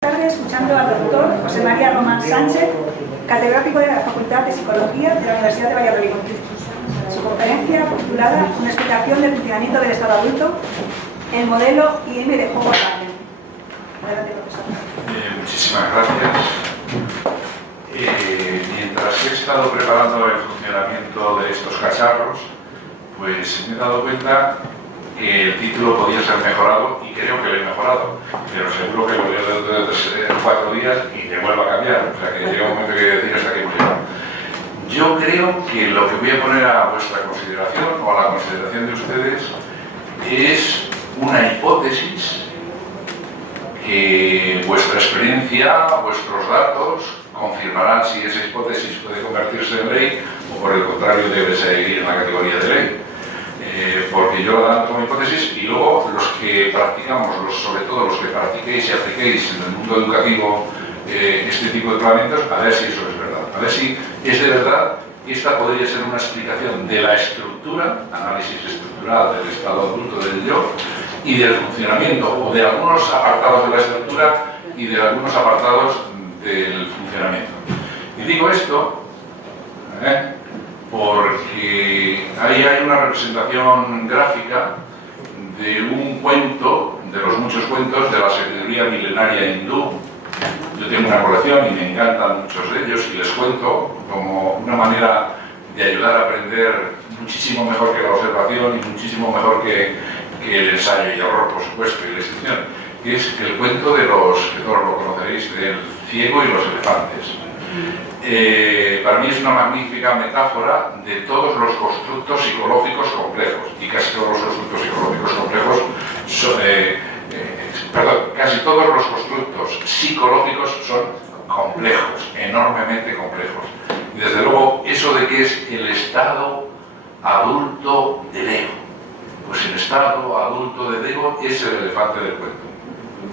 Tarde escuchando al doctor José María Román Sánchez, catedrático de la Facultad de Psicología de la Universidad de Valladolid. Su conferencia postulada Una explicación del funcionamiento del estado adulto, el modelo IM de Howard Gardner. Adelante, profesor. Muchísimas gracias. Mientras he estado preparando el funcionamiento de estos cacharros, pues me he dado cuenta que el título podía ser mejorado, y creo que lo he mejorado, pero seguro que lo veo dentro de 3 o 4 días y me vuelvo a cambiar. O sea que llega un momento que decir hasta que hemos llegado. Yo creo que lo que voy a poner a vuestra consideración o a la consideración de ustedes es una hipótesis que vuestra experiencia, vuestros datos confirmarán si esa hipótesis puede convertirse en ley o por el contrario debe seguir en la categoría de ley. Porque yo lo dan como hipótesis, y luego los que practicamos, sobre todo los que practiquéis y apliquéis en el mundo educativo este tipo de tratamientos, a ver si eso es verdad, a ver si es de verdad. Esta podría ser una explicación de la estructura, análisis estructural del estado adulto del yo, y del funcionamiento, o de algunos apartados de la estructura y de algunos apartados del funcionamiento. Y digo esto porque ahí hay una representación gráfica de un cuento, de los muchos cuentos de la sabiduría milenaria hindú. Yo tengo una colección y me encantan muchos de ellos, y les cuento como una manera de ayudar a aprender muchísimo mejor que la observación y muchísimo mejor que el ensayo y error, por supuesto, y la instrucción, que es el cuento de los, que todos lo conoceréis, del ciego y los elefantes. Para mí es una magnífica metáfora de todos los constructos psicológicos complejos, y casi todos los constructos psicológicos complejos son, casi todos los constructos psicológicos son complejos, enormemente complejos. Y desde luego eso de que es el estado adulto del ego, pues el estado adulto del ego es el elefante del cuento.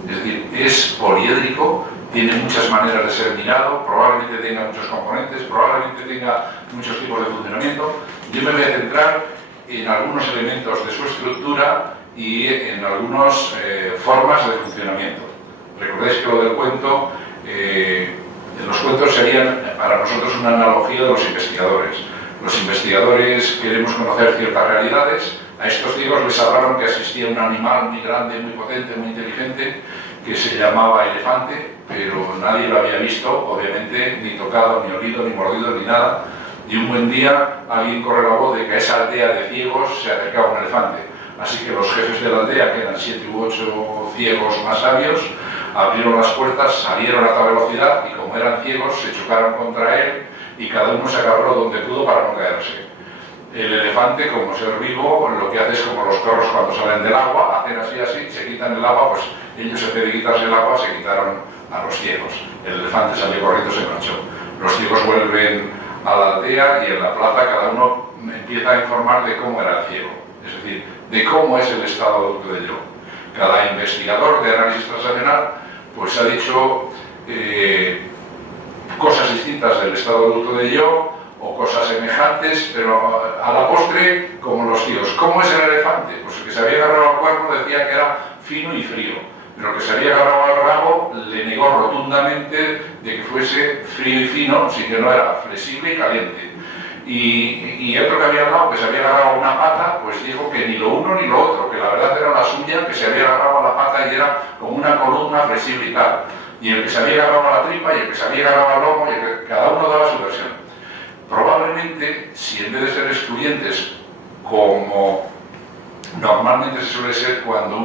Es decir, es poliédrico, tiene muchas maneras de ser mirado, probablemente tenga muchos componentes, probablemente tenga muchos tipos de funcionamiento. Yo me voy a centrar en algunos elementos de su estructura y en algunas formas de funcionamiento. Recordéis que lo del cuento, los cuentos serían para nosotros una analogía de los investigadores. Los investigadores queremos conocer ciertas realidades. A estos ciegos les hablaron que existía un animal muy grande, muy potente, muy inteligente, que se llamaba elefante, pero nadie lo había visto, obviamente, ni tocado, ni olido, ni mordido, ni nada. Y un buen día alguien corre la voz de que a esa aldea de ciegos se acercaba un elefante. Así que los jefes de la aldea, que eran 7 u 8 ciegos más sabios, abrieron las puertas, salieron a toda velocidad y, como eran ciegos, se chocaron contra él y cada uno se agarró donde pudo para no caerse. El elefante, como ser vivo, lo que hace es como los perros cuando salen del agua, hacen así, se quitan el agua, pues ellos, en vez de quitarse el agua, se quitaron a los ciegos. El elefante salió corriendo, se marchó. Los ciegos vuelven a la aldea y en la plaza cada uno empieza a informar de cómo era el ciego, es decir, de cómo es el estado adulto del yo. Cada investigador de análisis transaccional pues ha dicho cosas distintas del estado adulto del yo, o cosas semejantes, pero a la postre, como los tíos. ¿Cómo es el elefante? Pues el que se había agarrado al cuerno decía que era fino y frío, pero el que se había agarrado al rabo le negó rotundamente de que fuese frío y fino, sino que no era flexible y caliente. Y otro que había al lado, que se había agarrado a una pata, pues dijo que ni lo uno ni lo otro, que la verdad era la suya, que se había agarrado a la pata y era como una columna flexible y tal. Y el que se había agarrado a la tripa, y el que se había agarrado al lomo, y cada uno daba su versión. Probablemente, si en vez de ser excluyentes, como normalmente se suele ser cuando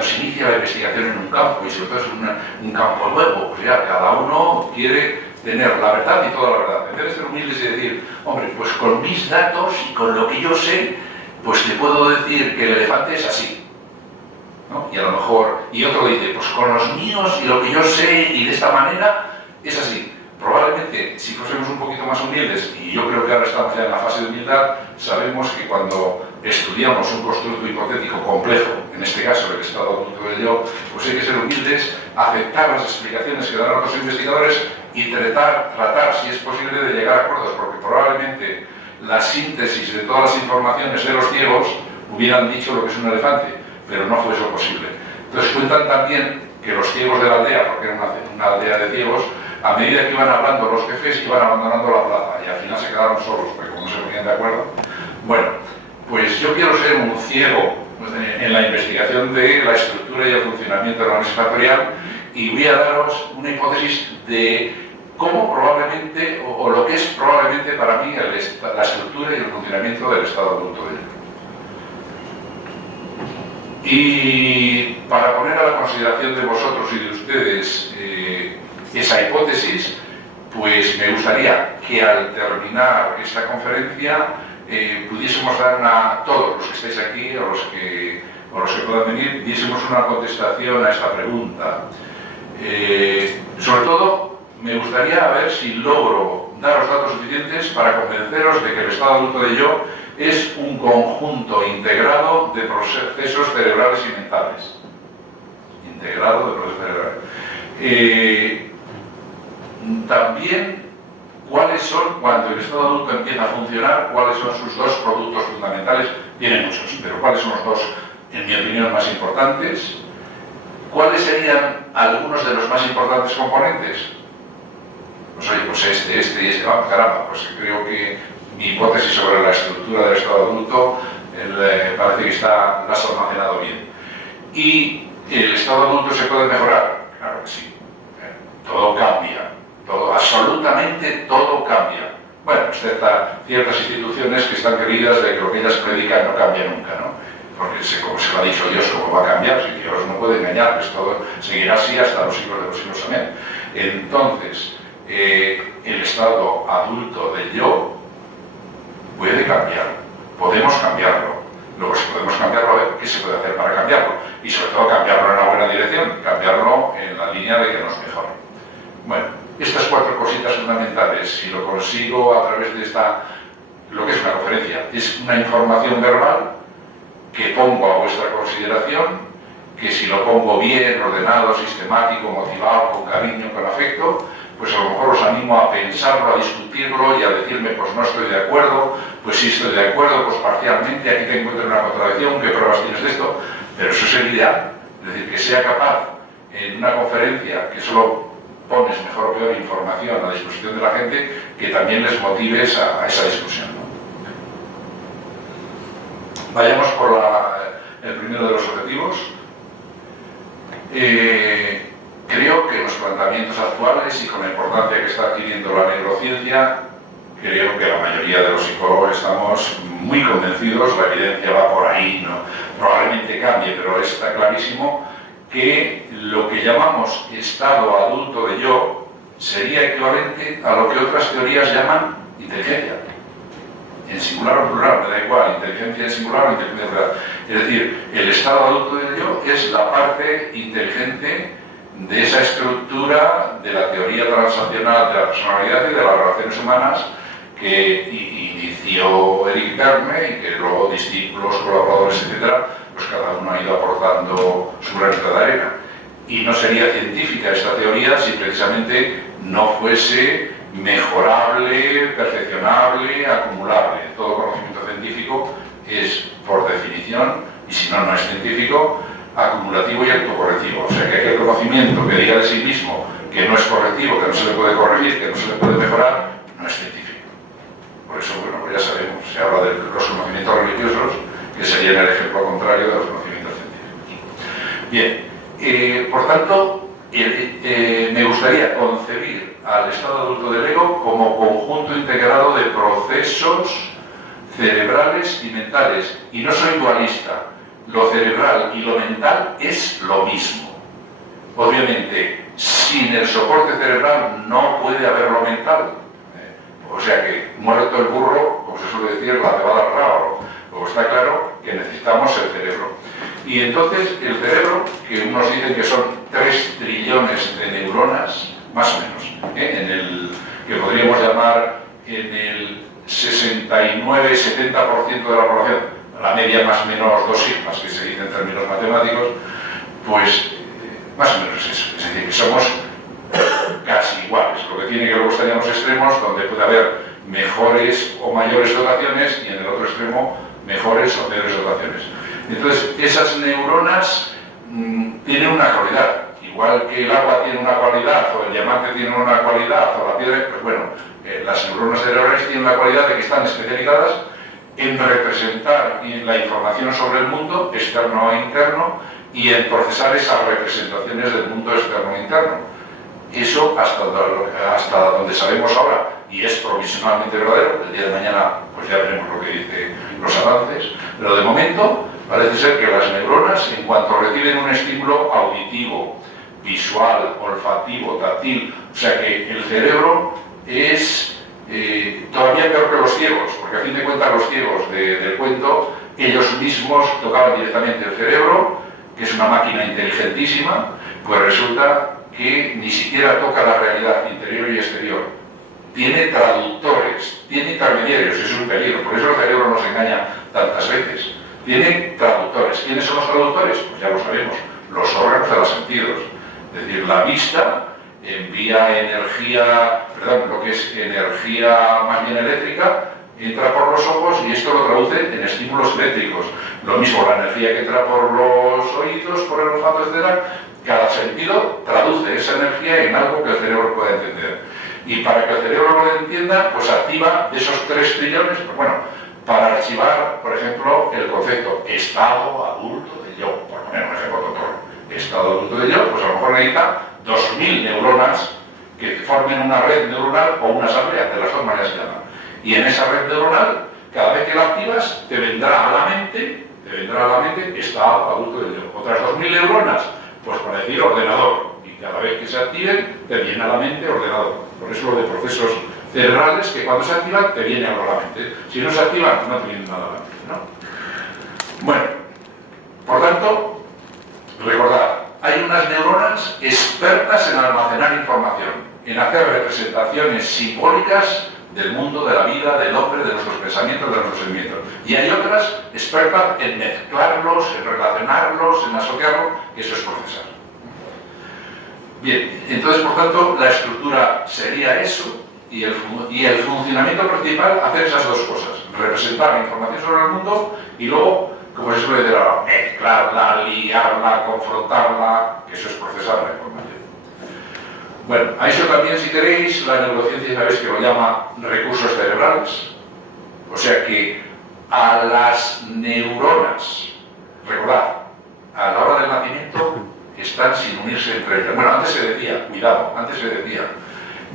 se inicia la investigación en un campo, y sobre todo es un campo nuevo, pues ya cada uno quiere tener la verdad y toda la verdad. En vez de ser humildes y decir, hombre, pues con mis datos y con lo que yo sé, pues te puedo decir que el elefante es así, ¿no? Y a lo mejor, y otro dice, pues con los míos y lo que yo sé y de esta manera es así. Probablemente, si fuésemos un poquito más humildes, y yo creo que ahora estamos ya en la fase de humildad, sabemos que cuando estudiamos un constructo hipotético complejo, en este caso el estado adulto del yo, pues hay que ser humildes, aceptar las explicaciones que dan otros investigadores y tratar, si es posible, de llegar a acuerdos, porque probablemente la síntesis de todas las informaciones de los ciegos hubieran dicho lo que es un elefante, pero no fue eso posible. Entonces cuentan también que los ciegos de la aldea, porque era una aldea de ciegos, a medida que iban hablando los jefes, iban abandonando la plaza y al final se quedaron solos, porque como no se ponían de acuerdo. Bueno, pues yo quiero ser un ciego en la investigación de la estructura y el funcionamiento de la organización factorial, y voy a daros una hipótesis de cómo probablemente, o lo que es probablemente para mí la estructura y el funcionamiento del estado adulto de yo. Y para poner a la consideración de vosotros y de ustedes esa hipótesis, pues me gustaría que al terminar esta conferencia pudiésemos dar todos los que estáis aquí o los que puedan venir, diésemos una contestación a esta pregunta. Sobre todo, me gustaría ver si logro daros datos suficientes para convenceros de que el estado adulto de yo es un conjunto integrado de procesos cerebrales y mentales. Integrado de procesos cerebrales. También, ¿cuáles son, cuando el estado adulto empieza a funcionar, cuáles son sus dos productos fundamentales? Tiene muchos, pero ¿cuáles son los dos, en mi opinión, más importantes? ¿Cuáles serían algunos de los más importantes componentes? Pues oye, pues este y este, vamos, caramba, pues creo que mi hipótesis sobre la estructura del estado adulto parece que la has almacenado bien. ¿Y el estado adulto se puede mejorar? Claro que sí. Todo cambia, absolutamente todo cambia. Bueno, excepto ciertas instituciones que están queridas de que lo que ellas predican no cambia nunca, ¿no? Porque como se lo ha dicho Dios, ¿cómo va a cambiar? Si Dios no puede engañar, pues todo seguirá así hasta los siglos de los siglos. Amén. Entonces, el estado adulto del yo puede cambiar, podemos cambiarlo. Luego, si podemos cambiarlo, a ver qué se puede hacer para cambiarlo. Y sobre todo, cambiarlo en una buena dirección, cambiarlo en la línea de que nos mejore. Bueno, estas cuatro cositas fundamentales, si lo consigo a través de lo que es una conferencia, es una información verbal que pongo a vuestra consideración, que si lo pongo bien, ordenado, sistemático, motivado, con cariño, con afecto, pues a lo mejor os animo a pensarlo, a discutirlo y a decirme, pues no estoy de acuerdo, pues sí estoy de acuerdo, pues parcialmente, aquí te encuentro una contradicción, ¿qué pruebas tienes de esto? Pero eso es el ideal, es decir, que sea capaz en una conferencia que solo pones mejor o peor información a disposición de la gente, que también les motives a esa discusión, ¿no? Vayamos por el primero de los objetivos. Creo que los planteamientos actuales y con la importancia que está adquiriendo la neurociencia, creo que la mayoría de los psicólogos estamos muy convencidos, la evidencia va por ahí, ¿no? Probablemente cambie, pero está clarísimo que lo que llamamos estado adulto de yo sería equivalente a lo que otras teorías llaman inteligencia. En singular o plural, me da igual, inteligencia en singular o inteligencia en plural. Es decir, el estado adulto del yo es la parte inteligente de esa estructura de la teoría transaccional de la personalidad y de las relaciones humanas que inició Eric Berne y que luego discípulos, colaboradores, etcétera, pues cada uno ha ido aportando su granito de arena. Y no sería científica esta teoría si precisamente no fuese mejorable, perfeccionable, acumulable. Todo conocimiento científico es, por definición, y si no, no es científico, acumulativo y autocorrectivo. O sea que aquel conocimiento que diga de sí mismo que no es correctivo, que no se le puede corregir, que no se le puede mejorar, no es científico. Por eso, bueno, pues ya sabemos, se habla de los conocimientos religiosos, que serían el ejemplo contrario de los conocimientos científicos. Bien, por tanto, me gustaría concebir al estado adulto del ego como conjunto integrado de procesos cerebrales y mentales. Y no soy dualista, lo cerebral y lo mental es lo mismo. Obviamente, sin el soporte cerebral no puede haber lo mental. O sea que, muerto el burro, como se suele decir, la cebada al rábano. Pues está claro que necesitamos el cerebro. Y entonces el cerebro, que unos dicen que son 3 trillones de neuronas, más o menos, que podríamos llamar en el 69-70% de la población, la media más o menos 2 sigmas, que se dice en términos matemáticos, pues más o menos es eso. Es decir, que somos casi iguales. Lo que tiene que luego estaríamos extremos donde puede haber mejores o mayores dotaciones y en el otro extremo mejores o peores dotaciones. Entonces, esas neuronas tienen una cualidad, igual igual que el agua tiene una cualidad, o el diamante tiene una cualidad, o la piedra, pues bueno, las neuronas cerebrales tienen la cualidad de que están especializadas en representar la información sobre el mundo, externo e interno, y en procesar esas representaciones del mundo externo e interno. Eso hasta donde sabemos ahora, y es provisionalmente verdadero, el día de mañana pues ya veremos lo que dicen los avances, pero de momento parece ser que las neuronas, en cuanto reciben un estímulo auditivo, visual, olfativo, táctil, o sea que el cerebro es todavía peor que los ciegos, porque a fin de cuentas los ciegos del cuento, ellos mismos tocaban directamente el cerebro, que es una máquina inteligentísima, pues resulta que ni siquiera toca la realidad interior y exterior. Tiene traductores, tiene intermediarios, es un peligro, por eso el cerebro nos engaña tantas veces. Tiene traductores. ¿Quiénes son los traductores? Pues ya lo sabemos, los órganos de los sentidos. Es decir, la vista envía energía, lo que es energía más bien eléctrica, entra por los ojos y esto lo traduce en estímulos eléctricos. Lo mismo la energía que entra por los oídos, por el olfato, etc. Cada sentido traduce esa energía en algo que el cerebro pueda entender. Y para que el cerebro lo entienda, pues activa de esos 3 trillones, pues bueno, para archivar, por ejemplo, el concepto estado adulto del yo, por poner un ejemplo tonto. Estado adulto del yo, pues a lo mejor necesita 2000 neuronas que formen una red neuronal o una asamblea, de las dos maneras se llama. Y en esa red neuronal, cada vez que la activas, te vendrá a la mente estado adulto del yo. Otras 2000 neuronas, pues para decir ordenador, y cada vez que se activen, te viene a la mente ordenador. Por eso lo de procesos cerebrales, que cuando se activan, te viene algo a la mente. Si no se activan, no te viene nada a la mente, ¿no? Bueno, por tanto, recordad, hay unas neuronas expertas en almacenar información, en hacer representaciones simbólicas del mundo, de la vida, del hombre, de nuestros pensamientos, de nuestros sentimientos. Y hay otras expertas en mezclarlos, en relacionarlos, en asociarlos, que eso es procesar. Bien, entonces, por tanto, la estructura sería eso, y el funcionamiento principal, hacer esas dos cosas: representar la información sobre el mundo y luego, como se suele decir ahora, mezclarla, liarla, confrontarla, que eso es procesar la información. Bueno, a eso también, si queréis, la neurociencia sabéis que lo llama recursos cerebrales. O sea que a las neuronas, recordad, a la hora del nacimiento están sin unirse entre ellas. Bueno, antes se decía, cuidado, antes se decía,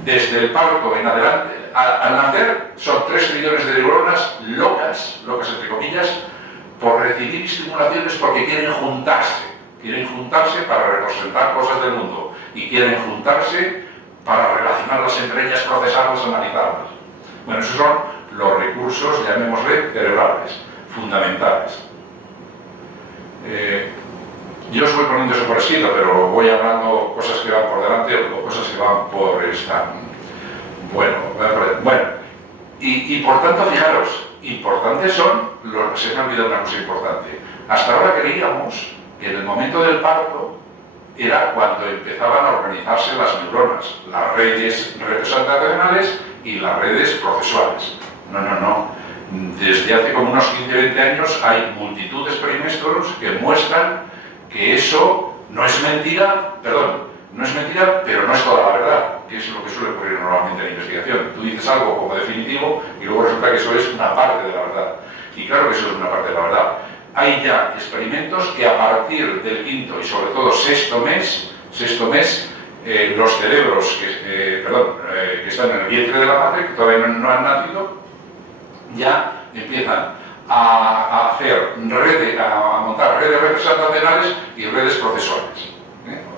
desde el parto en adelante, al nacer son 3 trillones de neuronas locas entre comillas, por recibir estimulaciones porque quieren juntarse para representar cosas del mundo y quieren juntarse para relacionarlas entre ellas, procesarlas, analizarlas. Bueno, esos son los recursos, llamémosle, cerebrales, fundamentales. Yo os voy poniendo eso por escrito, pero voy hablando cosas que van por delante o cosas que van por esta. Bueno, y por tanto, fijaros, importantes son los que se me ha olvidado una cosa importante. Hasta ahora creíamos que en el momento del parto era cuando empezaban a organizarse las neuronas, las redes representacionales y las redes procesuales. No. Desde hace como unos 15-20 años hay multitud de experimentos que muestran que eso no es mentira, pero no es toda la verdad, que es lo que suele ocurrir normalmente en la investigación. Tú dices algo como definitivo y luego resulta que eso es una parte de la verdad. Y claro que eso es una parte de la verdad. Hay ya experimentos que a partir del 5º y sobre todo sexto mes, los cerebros que están en el vientre de la madre, que todavía no han nacido, ya empiezan a montar redes representacionales y redes procesuales,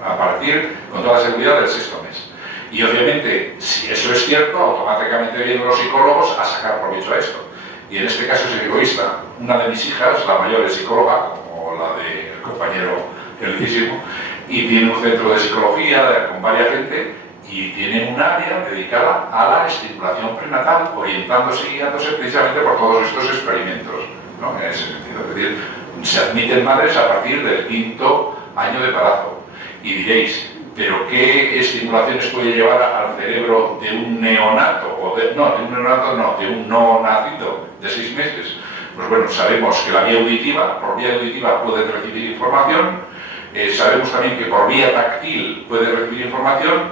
a partir, con toda seguridad, del 6º mes. Y obviamente, si eso es cierto, automáticamente vienen los psicólogos a sacar provecho a esto. Y en este caso es egoísta. Una de mis hijas, la mayor, es psicóloga, como la del compañero felicísimo, y tiene un centro de psicología con varias gente, y tiene un área dedicada a la estimulación prenatal, orientándose y guiándose precisamente por todos estos experimentos, ¿no? En ese sentido. Es decir, se admiten madres a partir del 5º año de embarazo. Y diréis, ¿pero qué estimulaciones puede llevar al cerebro de un neonato? De un no nacido de 6 meses. Pues bueno, sabemos que la vía auditiva, por vía auditiva pueden recibir información, sabemos también que por vía táctil puede recibir información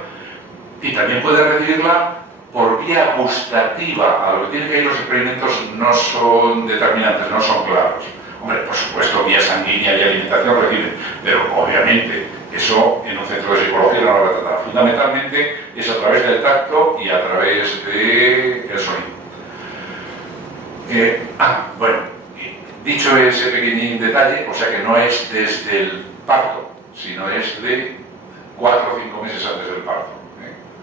y también puede recibirla por vía gustativa. A lo que tienen que ir los experimentos no son determinantes, no son claros. Hombre, por supuesto, vía sanguínea y alimentación reciben, pero obviamente eso en un centro de psicología no lo va a tratar. Fundamentalmente es a través del tacto y a través del sonido. Bueno, dicho ese pequeñín detalle, o sea que no es desde el parto, sino es de 4 o 5 meses antes del parto,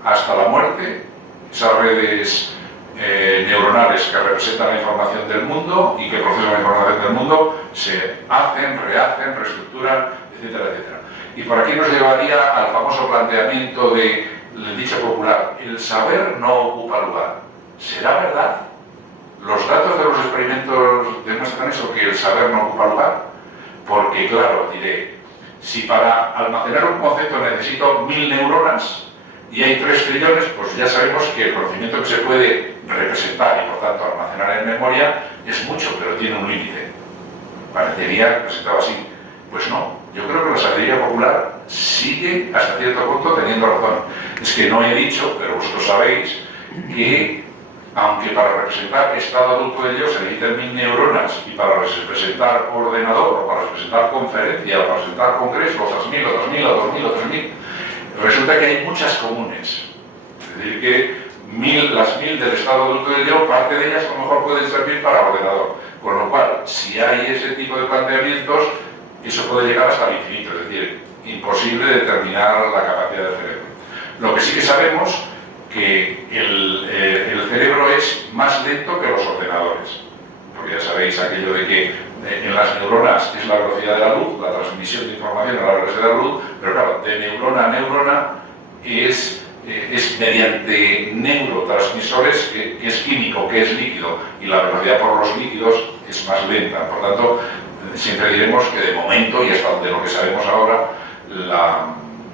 hasta la muerte. Esas redes neuronales que representan la información del mundo y que procesan la información del mundo se hacen, rehacen, reestructuran, etcétera, etcétera. Y por aquí nos llevaría al famoso planteamiento del dicho popular: el saber no ocupa lugar. ¿Será verdad? ¿Los datos de los experimentos demuestran eso, que el saber no ocupa lugar? Porque, claro, diré, si para almacenar un concepto necesito 1000 neuronas y hay 3 trillones, pues ya sabemos que el conocimiento que se puede representar y por tanto almacenar en memoria es mucho, pero tiene un límite. Parecería presentado así. Pues no, yo creo que la sabiduría popular sigue hasta cierto punto teniendo razón. Es que no he dicho, pero vosotros sabéis, que aunque para representar estado adulto del yo se necesitan 1000 neuronas y para representar ordenador, o para representar conferencia, o para representar congreso, otras 1000, otras 1000, otras 1000, otras 1000, resulta que hay muchas comunes. Es decir, que las 1000 del estado adulto del yo, parte de ellas a lo mejor pueden servir para ordenador. Con lo cual, si hay ese tipo de planteamientos, eso puede llegar hasta el infinito, es decir, imposible determinar la capacidad del cerebro. Lo que sí que sabemos que el cerebro es más lento que los ordenadores, porque ya sabéis aquello de que en las neuronas es la velocidad de la luz, la transmisión de información a la velocidad de la luz, pero claro, de neurona a neurona es mediante neurotransmisores, que es químico, que es líquido, y la velocidad por los líquidos es más lenta. Por tanto, siempre diremos que de momento, y hasta de lo que sabemos ahora,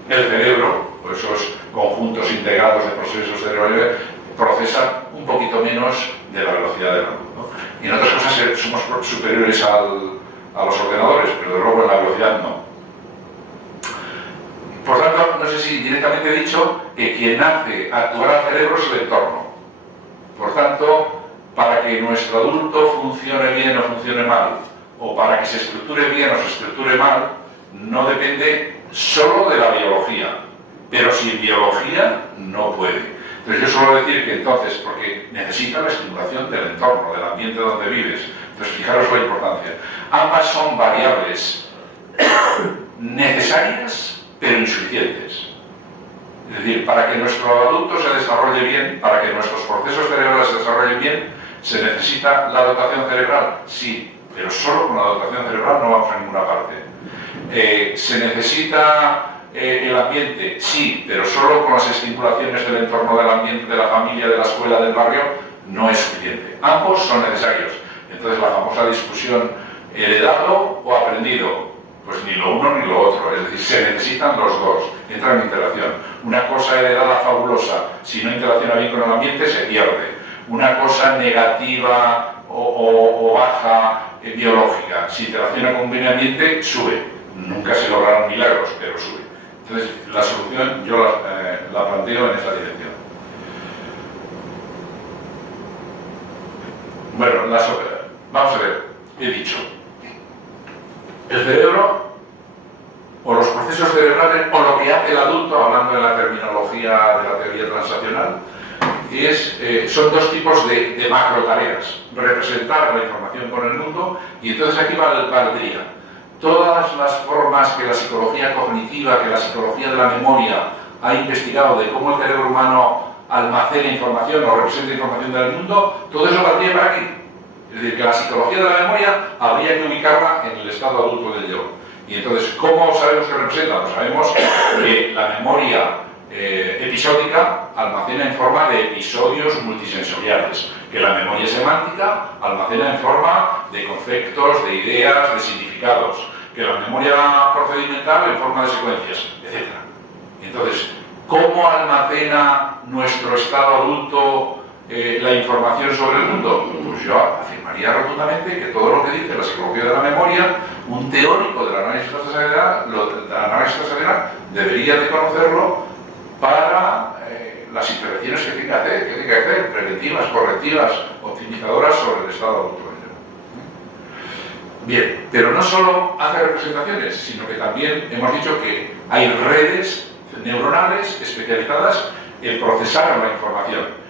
el cerebro, o esos conjuntos integrados de procesos cerebrales, procesan un poquito menos de la velocidad de la luz, ¿no? Y en otras cosas somos superiores a los ordenadores, pero de luego en la velocidad no. Por tanto, no sé si directamente he dicho que quien hace actuar al cerebro es el entorno. Por tanto, para que nuestro adulto funcione bien o funcione mal, o para que se estructure bien o se estructure mal, no depende solo de la biología, pero sin biología no puede. Entonces yo suelo decir que entonces, porque necesita la estimulación del entorno, del ambiente donde vives. Entonces fijaros la importancia. Ambas son variables necesarias, pero insuficientes. Es decir, para que nuestro adulto se desarrolle bien, para que nuestros procesos cerebrales se desarrollen bien, ¿se necesita la dotación cerebral? Sí, pero solo con la dotación cerebral no vamos a ninguna parte. ¿Se necesita el ambiente? Sí, pero solo con las estimulaciones del entorno, del ambiente, de la familia, de la escuela, del barrio, no es suficiente. Ambos son necesarios. Entonces la famosa discusión, ¿heredado o aprendido? Pues ni lo uno ni lo otro, es decir, se necesitan los dos, entran en interacción. Una cosa heredada fabulosa, si no interacciona bien con el ambiente, se pierde. Una cosa negativa o baja biológica, si interacciona con un bien ambiente, sube. Nunca se lograrán milagros, pero sube. Entonces, la solución yo la planteo en esa dirección. Bueno, vamos a ver, he dicho, el cerebro, o los procesos cerebrales, o lo que hace el adulto, hablando de la terminología de la teoría transaccional, son dos tipos de macro tareas: representar la información con el mundo, y entonces aquí valdría todas las formas que la psicología cognitiva, que la psicología de la memoria ha investigado de cómo el cerebro humano almacena información o representa información del mundo, todo eso valdría para aquí. Es decir, que la psicología de la memoria habría que ubicarla en el estado adulto del yo. Y entonces, ¿cómo sabemos que representa? Pues sabemos que la memoria episódica almacena en forma de episodios multisensoriales, que la memoria semántica almacena en forma de conceptos, de ideas, de significados, que la memoria procedimental en forma de secuencias, etc. Entonces, ¿cómo almacena nuestro estado adulto la información sobre el mundo? Pues yo afirmaría rotundamente que todo lo que dice la psicología de la memoria, un teórico del análisis transaccional debería de conocerlo para las intervenciones que tiene que hacer, preventivas, correctivas, optimizadoras sobre el estado adulto del yo. Bien, pero no solo hace representaciones, sino que también hemos dicho que hay redes neuronales especializadas en procesar la información.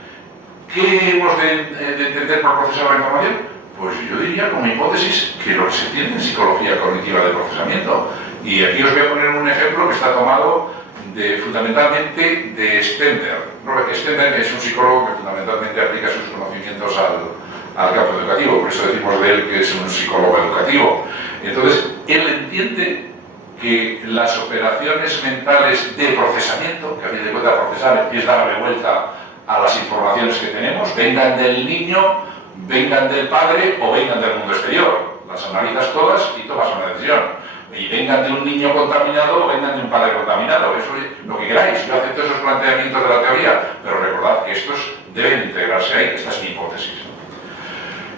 ¿Qué hemos de entender por procesar la información? Pues yo diría como hipótesis que lo que se entiende en psicología cognitiva de procesamiento. Y aquí os voy a poner un ejemplo que está tomado fundamentalmente de Stender. Stender es un psicólogo que fundamentalmente aplica sus conocimientos al campo educativo, por eso decimos de él que es un psicólogo educativo. Entonces, él entiende que las operaciones mentales de procesamiento, que a fin de cuentas procesar es darle vuelta a las informaciones que tenemos, vengan del niño, vengan del padre o vengan del mundo exterior. Las analizas todas y tomas una decisión. Y vengan de un niño contaminado o vengan de un padre contaminado. Eso es lo que queráis. Yo acepto esos planteamientos de la teoría, pero recordad que estos deben integrarse ahí. Esta es mi hipótesis.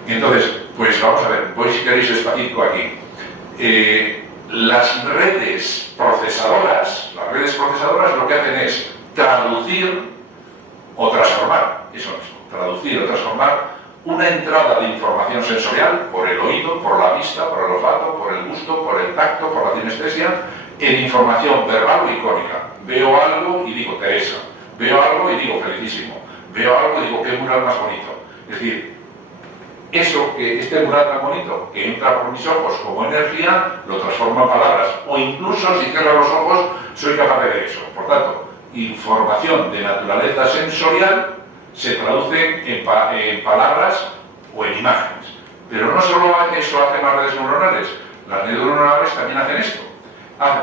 Entonces, pues vamos a ver. Voy, si queréis, despacito aquí. Las redes procesadoras lo que hacen es traducir o transformar, eso mismo, traducir o transformar una entrada de información sensorial por el oído, por la vista, por el olfato, por el gusto, por el tacto, por la kinestesia, en información verbal o icónica. Veo algo y digo Teresa, veo algo y digo felicísimo, veo algo y digo qué mural más bonito. Es decir, eso, que este mural tan bonito que entra por mis ojos como energía, lo transforma en palabras, o incluso si cierro los ojos soy capaz de ver eso. Por tanto, información de naturaleza sensorial se traduce en palabras o en imágenes. Pero no solo eso hacen las redes neuronales, las redes neuronales también hacen esto.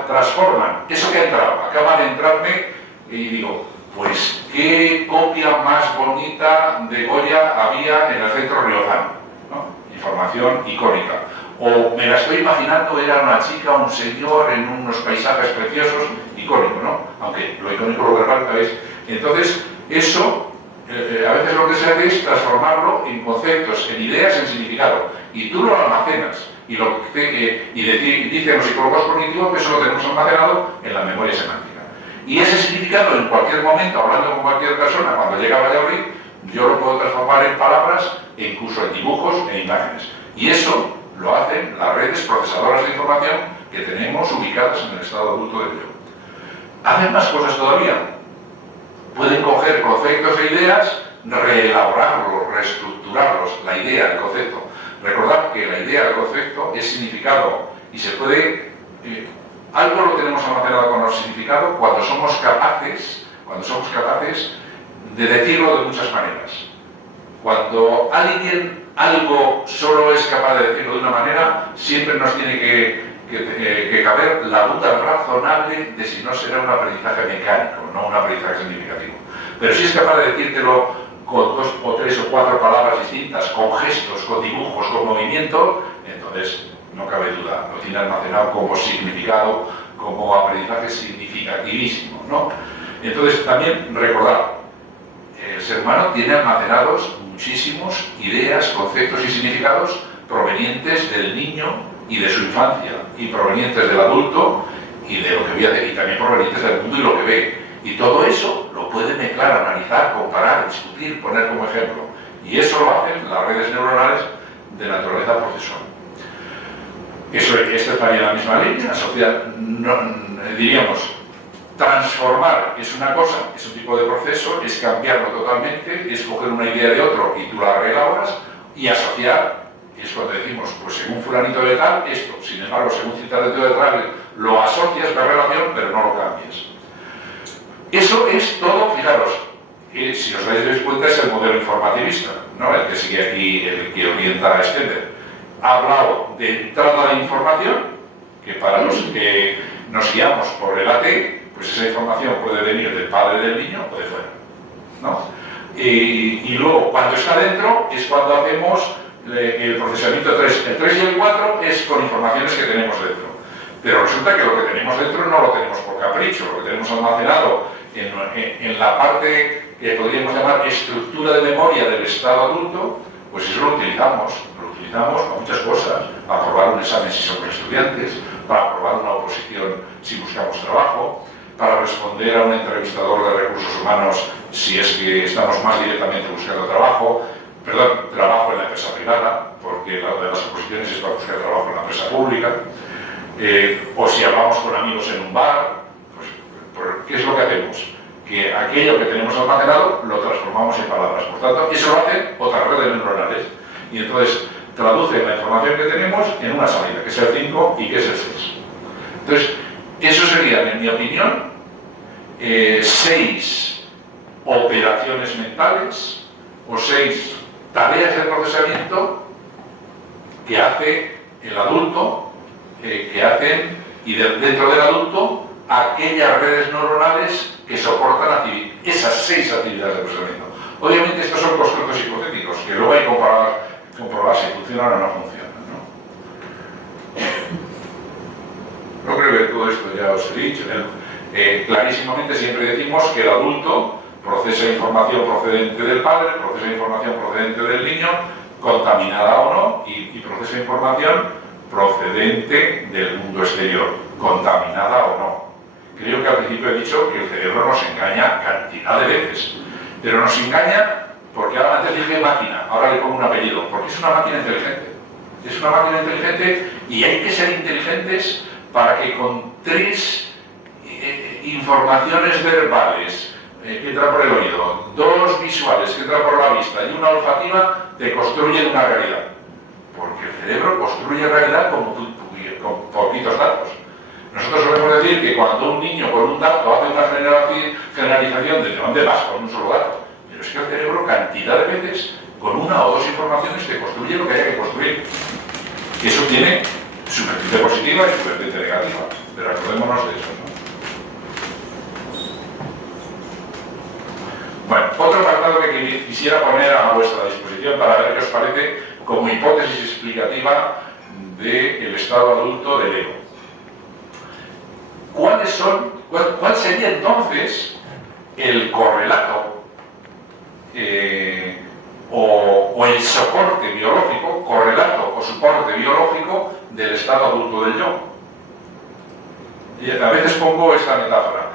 Transforman eso que ha entrado, acaba de entrarme y digo, pues qué copia más bonita de Goya había en el centro riojano, ¿no? Información icónica. O me la estoy imaginando, era una chica, un señor en unos paisajes preciosos, icónico, ¿no? Aunque lo icónico lo verbal, ¿sabéis? Entonces, eso, a veces lo que se hace es transformarlo en conceptos, en ideas, en significado. Y tú lo almacenas. Y dicen los psicólogos cognitivos que eso lo tenemos almacenado en la memoria semántica. Y ese significado, en cualquier momento, hablando con cualquier persona, cuando llega a Valladolid, yo lo puedo transformar en palabras, e incluso en dibujos, en imágenes. Y eso lo hacen las redes procesadoras de información que tenemos ubicadas en el estado adulto del yo. Hacen más cosas todavía. Pueden coger conceptos e ideas, reelaborarlos, reestructurarlos, la idea, el concepto. Recordad que la idea, el concepto, es significado y se puede... algo lo tenemos almacenado con el significado cuando somos capaces de decirlo de muchas maneras. Cuando alguien algo solo es capaz de decirlo de una manera, siempre nos tiene que caber la duda razonable de si no será un aprendizaje mecánico, no un aprendizaje significativo. Pero si es capaz de decírtelo con 2 o 3 o 4 palabras distintas, con gestos, con dibujos, con movimiento, entonces no cabe duda, lo tiene almacenado como significado, como aprendizaje significativísimo, ¿no? Entonces también recordad, el ser humano tiene almacenados muchísimos ideas, conceptos y significados provenientes del niño y de su infancia, y provenientes del adulto y de lo que ve, y también provenientes del mundo y lo que ve. Y todo eso lo puede mezclar, analizar, comparar, discutir, poner como ejemplo. Y eso lo hacen las redes neuronales de naturaleza procesual. Esta estaría en la misma línea, diríamos, transformar es una cosa, es un tipo de proceso, es cambiarlo totalmente, es coger una idea de otro y tú la reelaboras, y asociar es cuando decimos, pues según fulanito de tal, esto, sin embargo, según citanito de tal, lo asocias la relación, pero no lo cambias. Eso es todo, fijaros, si os dais cuenta es el modelo informativista, ¿no? El que sigue aquí, el que orienta a Stender. Ha hablado de entrada de información, que para los que nos guiamos por el AT, pues esa información puede venir del padre del niño o de fuera, ¿no? Y luego, cuando está dentro, es cuando hacemos el procesamiento 3. El 3 y el 4 es con informaciones que tenemos dentro. Pero resulta que lo que tenemos dentro no lo tenemos por capricho, lo que tenemos almacenado en la parte que podríamos llamar estructura de memoria del estado adulto, pues eso lo utilizamos para muchas cosas, para aprobar un examen si somos estudiantes, para aprobar una oposición si buscamos trabajo, para responder a un entrevistador de recursos humanos si es que estamos más directamente buscando trabajo en la empresa privada, porque la de las oposiciones es para buscar trabajo en la empresa pública, o si hablamos con amigos en un bar, pues, ¿qué es lo que hacemos? Que aquello que tenemos almacenado lo transformamos en palabras. Por tanto, eso lo hacen otras redes neuronales. Y entonces traducen la información que tenemos en una salida, que es el 5 y que es el 6. Entonces, eso serían, en mi opinión, 6 operaciones mentales o 6 tareas de procesamiento que hace el adulto, que hacen, y dentro del adulto, aquellas redes neuronales que soportan esas 6 actividades de procesamiento. Obviamente estos son constructos hipotéticos, que luego hay que comprobar si funcionan o no funcionan, ¿no? No creo que todo esto ya os he dicho. Clarísimamente siempre decimos que el adulto procesa información procedente del padre, procesa información procedente del niño, contaminada o no, y procesa información procedente del mundo exterior, contaminada o no. Creo que al principio he dicho que el cerebro nos engaña cantidad de veces, pero nos engaña porque ahora antes dije máquina, ahora le pongo un apellido, porque es una máquina inteligente. Es una máquina inteligente y hay que ser inteligentes para que con 3 informaciones verbales que entran por el oído, 2 visuales que entran por la vista y una olfativa, te construyen una realidad. Porque el cerebro construye realidad con poquitos datos. Nosotros solemos decir que cuando un niño con un dato hace una generalización de dónde vas con un solo dato, pero es que el cerebro cantidad de veces con 1 o 2 informaciones te construye lo que haya que construir. Y eso tiene su vertiente positiva y su vertiente negativa, pero acordémonos de eso, ¿no? Bueno, otro apartado que quisiera poner a vuestra disposición para ver qué os parece como hipótesis explicativa del estado adulto del ego. ¿Cuál sería entonces el correlato o el soporte biológico, correlato o soporte biológico del estado adulto del yo? Y a veces pongo esta metáfora.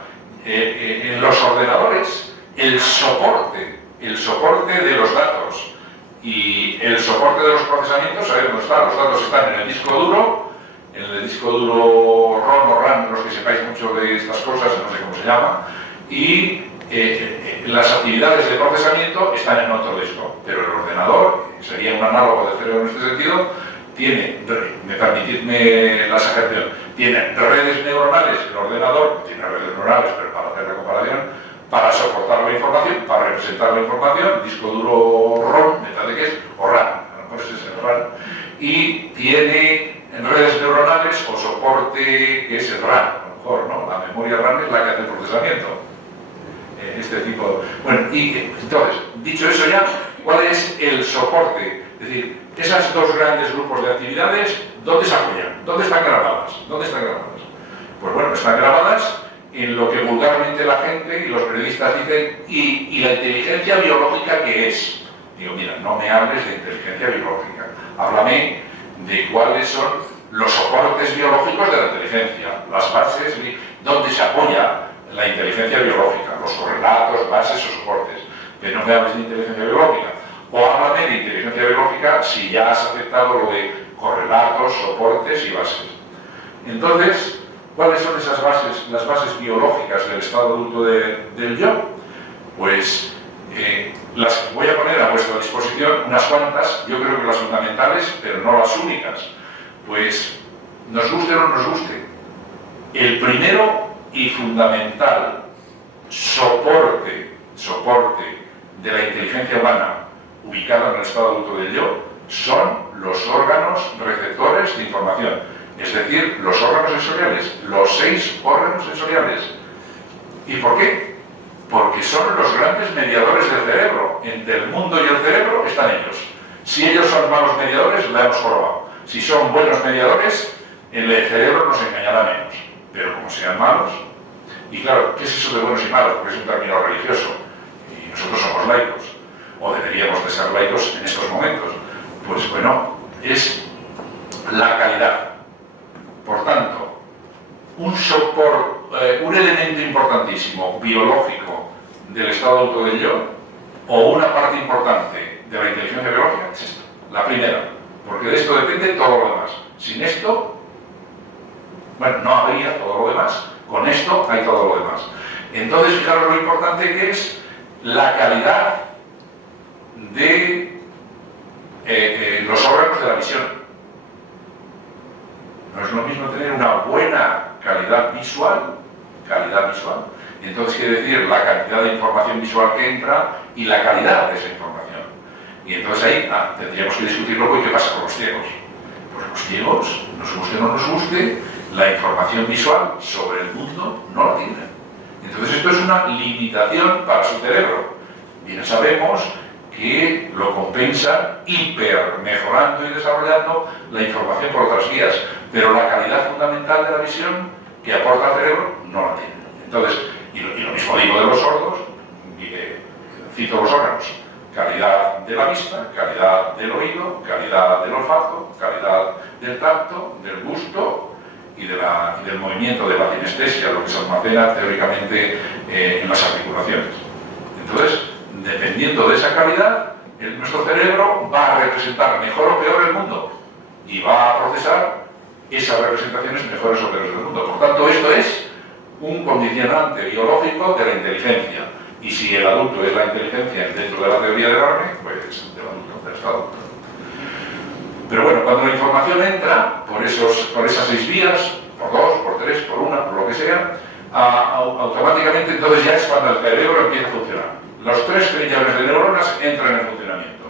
En los ordenadores, el soporte de los datos y el soporte de los procesamientos, ¿sabéis dónde está? Los datos están en el disco duro, ROM o RAM, los que sepáis mucho de estas cosas, no sé cómo se llama, y las actividades de procesamiento están en otro disco, pero el ordenador, sería un análogo del cerebro en este sentido, tiene, permitidme la exageración, tiene redes neuronales, el ordenador tiene redes neuronales, pero para hacer la comparación, para soportar la información, para representar la información, disco duro ROM, me parece que es, o RAM, a lo mejor es el RAM, y tiene redes neuronales o soporte que es el RAM, a lo mejor, ¿no? La memoria RAM es la que hace el procesamiento. Este tipo. Bueno, y entonces, dicho eso ya, ¿cuál es el soporte? Es decir, esas 2 grandes grupos de actividades, ¿dónde se apoyan? ¿Dónde están grabadas? ¿Dónde están grabadas? Pues bueno, están grabadas en lo que vulgarmente la gente y los periodistas dicen, y la inteligencia biológica que es. Digo, mira, no me hables de inteligencia biológica, háblame de cuáles son los soportes biológicos de la inteligencia, las bases, dónde se apoya la inteligencia biológica, los correlatos, bases o soportes. Pero no me hables de inteligencia biológica. O háblame de inteligencia biológica si ya has aceptado lo de correlatos, soportes y bases. Entonces, ¿cuáles son esas bases, las bases biológicas del estado adulto del yo? Pues las voy a poner a vuestra disposición, unas cuantas, yo creo que las fundamentales, pero no las únicas. Pues, nos guste o no nos guste, el primero y fundamental soporte de la inteligencia humana ubicada en el estado adulto del yo son los órganos receptores de información, es decir, los órganos sensoriales, los 6 órganos sensoriales. ¿Y por qué? Porque son los grandes mediadores del cerebro. Entre el mundo y el cerebro están ellos. Si ellos son malos mediadores, la hemos probado. Si son buenos mediadores, el cerebro nos engañará menos. Pero como sean malos, Y claro, ¿qué es eso de buenos y malos? Porque es un término religioso. Y nosotros somos laicos, o deberíamos de ser laicos en estos momentos. Pues bueno, es la calidad. Por tanto, un elemento importantísimo, biológico, del estado adulto del yo, o una parte importante de la inteligencia biológica, es esto, la primera. Porque de esto depende todo lo demás. Sin esto, bueno, no habría todo lo demás. Con esto hay todo lo demás. Entonces, fijaros lo importante que es la calidad de los órganos de la visión. No es lo mismo tener una buena calidad visual, y entonces quiere decir la cantidad de información visual que entra y la calidad de esa información. Y entonces ahí tendríamos que discutir luego qué pasa con los ciegos. Pues los ciegos, nos guste o no nos guste, la información visual sobre el mundo no la tienen. Entonces esto es una limitación para su cerebro. Bien sabemos que lo compensa mejorando y desarrollando la información por otras vías, pero la calidad fundamental de la visión que aporta al cerebro no la tienen. Entonces, y lo mismo digo de los sordos, cito los órganos: calidad de la vista, calidad del oído, calidad del olfato, calidad del tacto, del gusto y del movimiento, de la sinestesia, lo que se almacena teóricamente en las articulaciones. Entonces, dependiendo de esa calidad, nuestro cerebro va a representar mejor o peor el mundo y va a procesar esas representaciones mejores o peores del mundo. Por tanto, esto es un condicionante biológico de la inteligencia. Y si el adulto es la inteligencia dentro de la teoría de Barney, pues del adulto, del estado adulto. Pero bueno, cuando la información entra por esas 6 vías, por 2, por 3, por 1, por lo que sea, automáticamente entonces ya es cuando el cerebro empieza a funcionar. Los 3 trillones de neuronas entran en funcionamiento.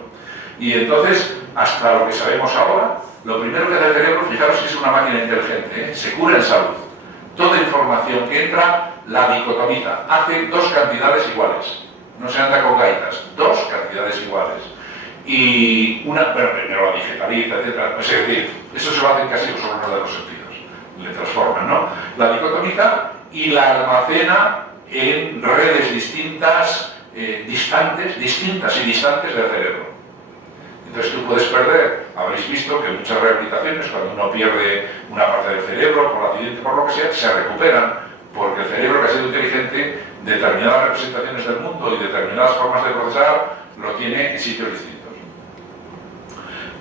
Y entonces, hasta lo que sabemos ahora, lo primero que hace el cerebro, fijaros que es una máquina inteligente, se cura en salud. Toda información que entra la dicotomiza, hace 2 cantidades iguales, no se anda con gaitas, 2 cantidades iguales. Y primero la digitaliza, etc. Es decir, eso se lo hacen casi los órganos de los sentidos, le transforman, ¿no? La dicotomiza y la almacena en redes distintas y distantes del cerebro. Entonces tú puedes perder, habréis visto que en muchas rehabilitaciones, cuando uno pierde una parte del cerebro por accidente, por lo que sea, se recuperan, porque el cerebro, que ha sido inteligente, determinadas representaciones del mundo y determinadas formas de procesar lo tiene en sitios distintos.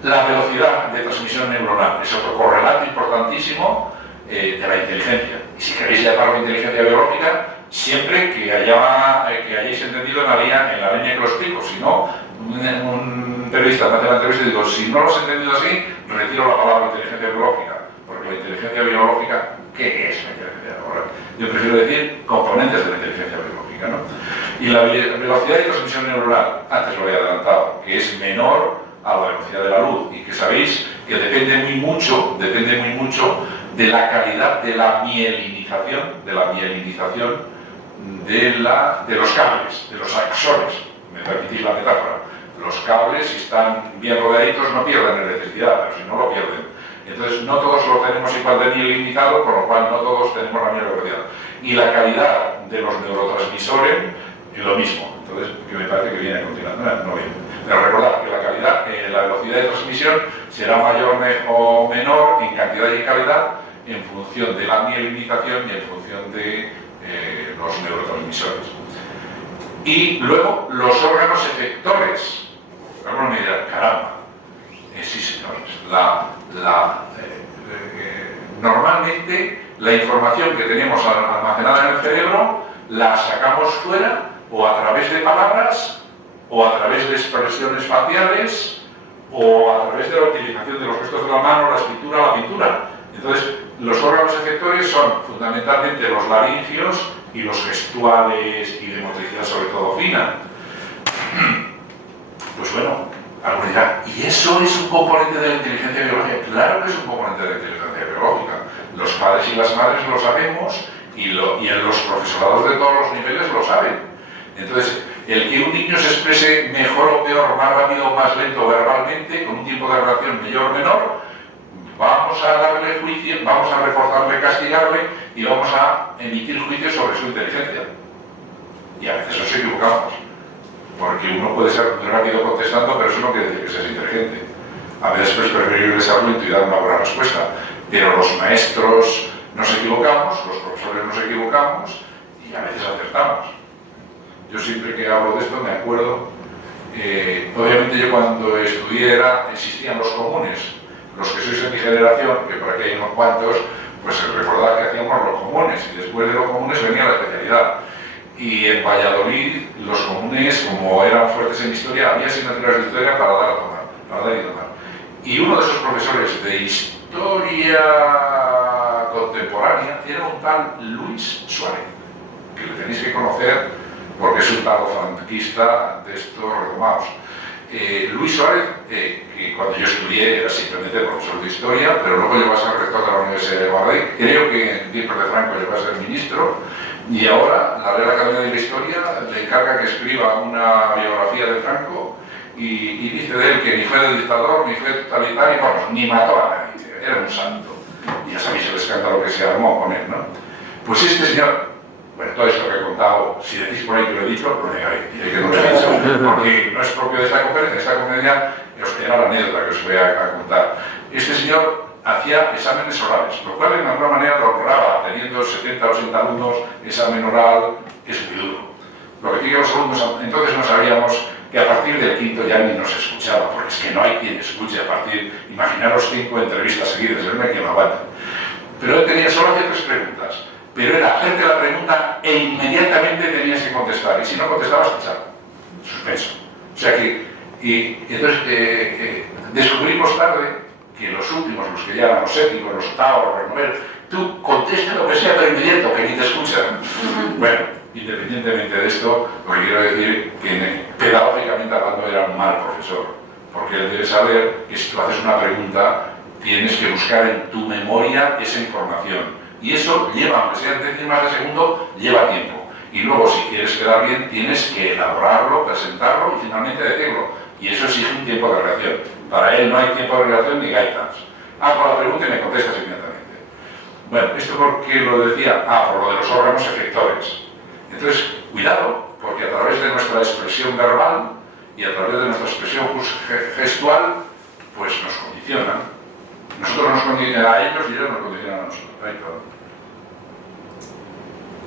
La velocidad de transmisión neuronal es otro correlato importantísimo de la inteligencia. Y si queréis llamarlo inteligencia biológica, siempre que hayáis entendido en la línea que lo explico. Si no, un periodista me hace la entrevista y digo, si no lo has entendido así, retiro la palabra inteligencia biológica, porque la inteligencia biológica, ¿qué es la inteligencia biológica? Yo prefiero decir componentes de la inteligencia biológica, ¿no? Y la velocidad de transmisión neuronal, antes lo había adelantado, que es menor a la velocidad de la luz, y que sabéis que depende muy mucho de la calidad de la mielinización, de los cables, de los axones. Me permitís la metáfora. Los cables, si están bien rodeaditos, no pierden electricidad, pero si no lo pierden. Entonces, no todos lo tenemos igual de mielinizado, con lo cual no todos tenemos la misma velocidad. Y la calidad de los neurotransmisores es lo mismo. Entonces, que me parece que viene a continuación. No viene. Pero recordad que la velocidad de transmisión será mayor o menor en cantidad y calidad en función de la mielinización y en función de los neurotransmisores. Y luego, los órganos efectores. Algunos me dirán, caramba, sí señores, normalmente la información que tenemos almacenada en el cerebro la sacamos fuera o a través de palabras o a través de expresiones faciales o a través de la utilización de los gestos de la mano, la escritura, la pintura. Entonces, los órganos efectores son fundamentalmente los laringios y los gestuales y de motricidad sobre todo fina. Pues bueno, algunos dirán, ¿y eso es un componente de la inteligencia biológica? Claro que es un componente de la inteligencia biológica. Los padres y las madres lo sabemos y en los profesorados de todos los niveles lo saben. Entonces, el que un niño se exprese mejor o peor, más rápido o más lento verbalmente, con un tiempo de reacción mayor o menor, vamos a darle juicio, vamos a reforzarle, castigarle y vamos a emitir juicios sobre su inteligencia. Y a veces nos equivocamos, porque uno puede ser muy rápido contestando, pero eso no quiere decir que seas inteligente. A veces es preferible ser lento y dar una buena respuesta, pero los maestros nos equivocamos, los profesores nos equivocamos y a veces acertamos. Yo siempre que hablo de esto me acuerdo, obviamente yo cuando estudié existían los comunes, los que sois de mi generación, que por aquí hay unos cuantos, pues recordad que hacíamos los comunes y después de los comunes venía la especialidad. Y en Valladolid los comunes, como eran fuertes en historia, había asignaturas de historia para dar y tomar. Y uno de esos profesores de historia contemporánea era un tal Luis Suárez, que le tenéis que conocer porque es un tal franquista de estos retomados. Luis Suárez, que cuando yo estudié era simplemente profesor de historia, pero luego llegó a ser rector de la Universidad de Madrid, creo que en tiempos de Franco llegó a ser ministro, y ahora la Real Academia de la Historia le encarga que escriba una biografía de Franco y dice de él que ni fue dictador, ni fue totalitario, vamos, ni mató a nadie, era un santo. Y ya sabéis el escándalo que se armó con él, ¿no? Pues este señor, bueno, todo esto que he contado, si decís por ahí que lo he dicho, lo negaré, diré que no lo he dicho, porque no es propio de esta conferencia era la anécdota que os voy a contar. Este señor hacía exámenes orales, lo cual de alguna manera lo honraba, teniendo 70 o 80 alumnos, examen oral es muy duro. Lo que tienen los alumnos, entonces no sabíamos que a partir del quinto ya ni nos escuchaba, porque es que no hay quien escuche a partir, imaginaros 5 entrevistas seguidas, no hay quien lo aguante. Pero él tenía solo hacer 3 preguntas, pero era hacerte la pregunta e inmediatamente tenías que contestar, y si no contestabas, te echaban, suspenso. O sea que, y entonces descubrimos tarde que los últimos, los que ya eran los éticos, los octavos, los novelos, tú contestas lo que sea, pero inmediato, que ni te escuchan. Bueno, independientemente de esto, lo que quiero decir que pedagógicamente hablando era un mal profesor, porque él debe saber que si tú haces una pregunta, tienes que buscar en tu memoria esa información. Y eso lleva, aunque sean décimas de segundo, lleva tiempo. Y luego, si quieres quedar bien, tienes que elaborarlo, presentarlo y finalmente decirlo. Y eso exige un tiempo de reacción. Para él no hay tiempo de reacción ni gaitas. Hago la pregunta y me contestas inmediatamente. Bueno, ¿esto por qué lo decía? Por lo de los órganos efectores. Entonces, cuidado, porque a través de nuestra expresión verbal y a través de nuestra expresión gestual, pues nos condicionan. Nosotros nos condicionan a ellos y ellos nos condicionan a nosotros. Ahí, perdón.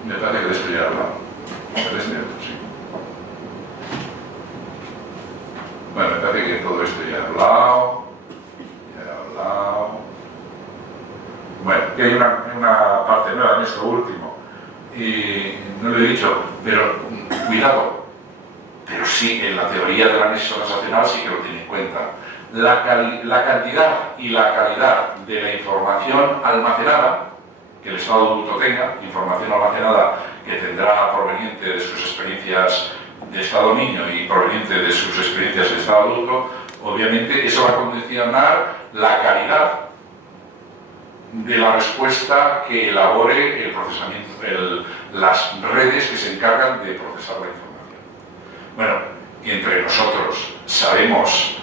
Me parece que de esto ya he hablado. Sí. Bueno, me parece que todo esto ya he hablado. Bueno, que hay una parte nueva en esto último. Y no lo he dicho, pero cuidado. Pero sí, en la teoría del análisis transaccional sí que lo tiene en cuenta. La cantidad y la calidad de la información almacenada, que el estado adulto tenga, información almacenada que tendrá proveniente de sus experiencias de estado niño y proveniente de sus experiencias de estado adulto, obviamente eso va a condicionar la calidad de la respuesta que elabore el procesamiento, las redes que se encargan de procesar la información. Bueno, entre nosotros sabemos,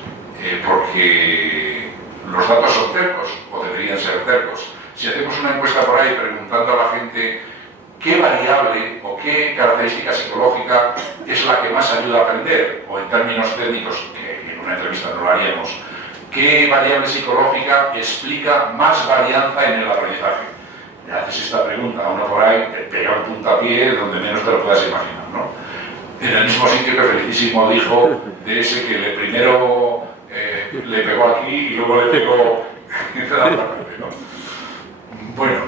porque los datos son tercos, o deberían ser tercos. Si hacemos una encuesta por ahí preguntando a la gente qué variable o qué característica psicológica es la que más ayuda a aprender, o en términos técnicos, que en una entrevista no lo haríamos, qué variable psicológica explica más varianza en el aprendizaje. Le haces esta pregunta a uno por ahí, te pega un puntapié donde menos te lo puedas imaginar, ¿no? En el mismo sitio que Felicísimo dijo de ese que primero le pegó aquí y luego le pegó en la otra parte, ¿no? Bueno,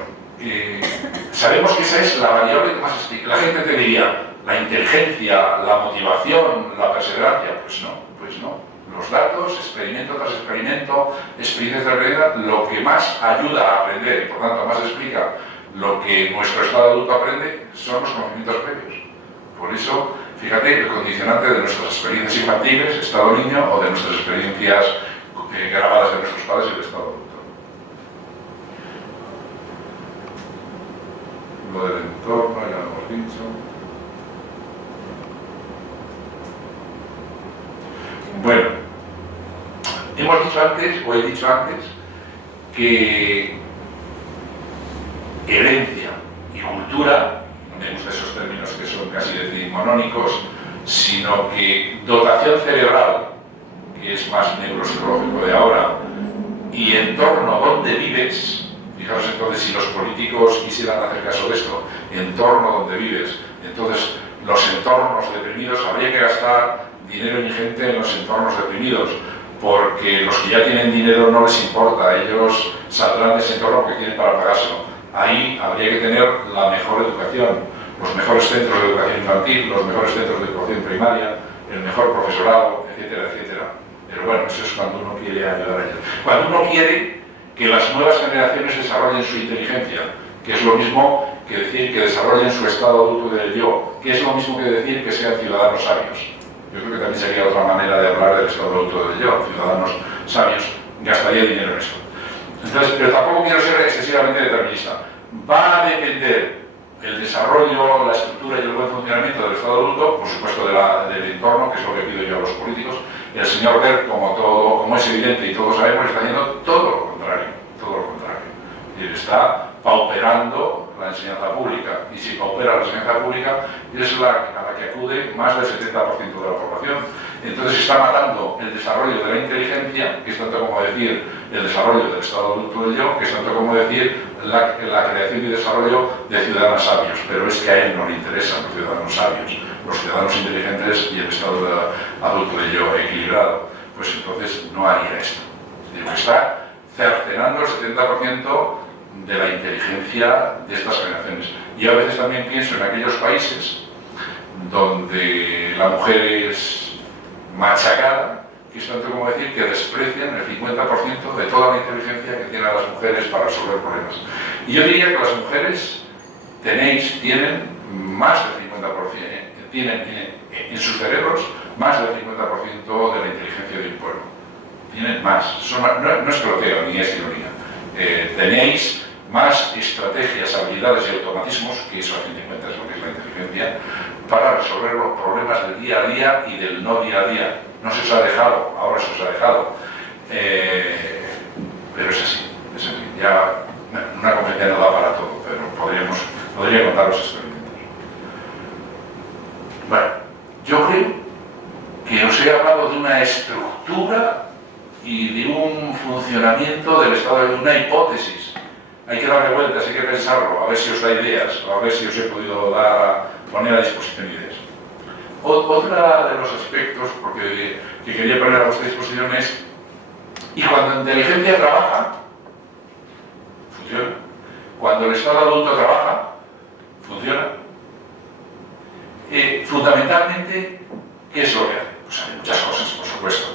sabemos que esa es la variable que más explica. La gente te diría, la inteligencia, la motivación, la perseverancia. Pues no. Los datos, experimento tras experimento, experiencias de realidad, lo que más ayuda a aprender y por tanto más explica lo que nuestro estado adulto aprende son los conocimientos previos. Por eso, fíjate, el condicionante de nuestras experiencias infantiles, estado niño, o de nuestras experiencias grabadas de nuestros padres y el estado adulto. Lo del entorno, ya lo hemos dicho. Bueno, he dicho antes, que herencia y cultura, no me gustan esos términos que son casi decimonónicos, sino que dotación cerebral, que es más neuropsicológico de ahora, y entorno donde vives. Fijaros entonces, si los políticos quisieran hacer caso de esto, entorno donde vives, entonces los entornos deprimidos, habría que gastar dinero ingente en los entornos deprimidos, porque los que ya tienen dinero no les importa, ellos saldrán de ese entorno porque tienen para pagárselo. Ahí habría que tener la mejor educación, los mejores centros de educación infantil, los mejores centros de educación primaria, el mejor profesorado, etcétera, etcétera. Pero bueno, eso es cuando uno quiere ayudar a ellos. Cuando uno quiere que las nuevas generaciones desarrollen su inteligencia, que es lo mismo que decir que desarrollen su estado adulto del yo, que es lo mismo que decir que sean ciudadanos sabios. Yo creo que también sería otra manera de hablar del estado adulto del yo, ciudadanos sabios. Gastaría dinero en eso. Entonces, pero tampoco quiero ser excesivamente determinista. Va a depender el desarrollo, la estructura y el buen funcionamiento del estado adulto, por supuesto del entorno, que es lo que pido yo a los políticos. El señor Wert, como es evidente y todos sabemos, está haciendo todo lo contrario, todo lo contrario. Y está pauperando la enseñanza pública, y si paupera la enseñanza pública es a la que acude más del 70% de la población. Entonces está matando el desarrollo de la inteligencia, que es tanto como decir el desarrollo del estado adulto del yo, que es tanto como decir la creación y desarrollo de ciudadanos sabios. Pero es que a él no le interesan los ciudadanos sabios, los ciudadanos inteligentes y el estado adulto del yo equilibrado. Pues entonces no haría esto. Está cercenando el 70% de la inteligencia de estas generaciones. Y a veces también pienso en aquellos países donde la mujer es machacada, que es tanto como decir que desprecian el 50% de toda la inteligencia que tienen las mujeres para resolver problemas. Y yo diría que las mujeres tienen más del 50%, tienen en sus cerebros más del 50% de la inteligencia de un pueblo. Tienen más. No es peloteo ni es ironía. Tenéis más estrategias, habilidades y automatismos, que eso a fin de cuentas es lo que es la inteligencia, para resolver los problemas del día a día y del no día a día. No se os ha dejado, ahora se os ha dejado. Pero es así, es así. Ya una conferencia no da para todo, pero podría contar los experimentos. Bueno, yo creo que os he hablado de una estructura y de un funcionamiento del estado de una hipótesis. Hay que darle vueltas, hay que pensarlo, a ver si os da ideas, a ver si os he podido poner a disposición ideas. Otra de los aspectos que quería poner a vuestra disposición es, y cuando la inteligencia trabaja, funciona. Cuando el estado adulto trabaja, funciona. Fundamentalmente, ¿qué es lo que hace? Pues hay muchas cosas, por supuesto,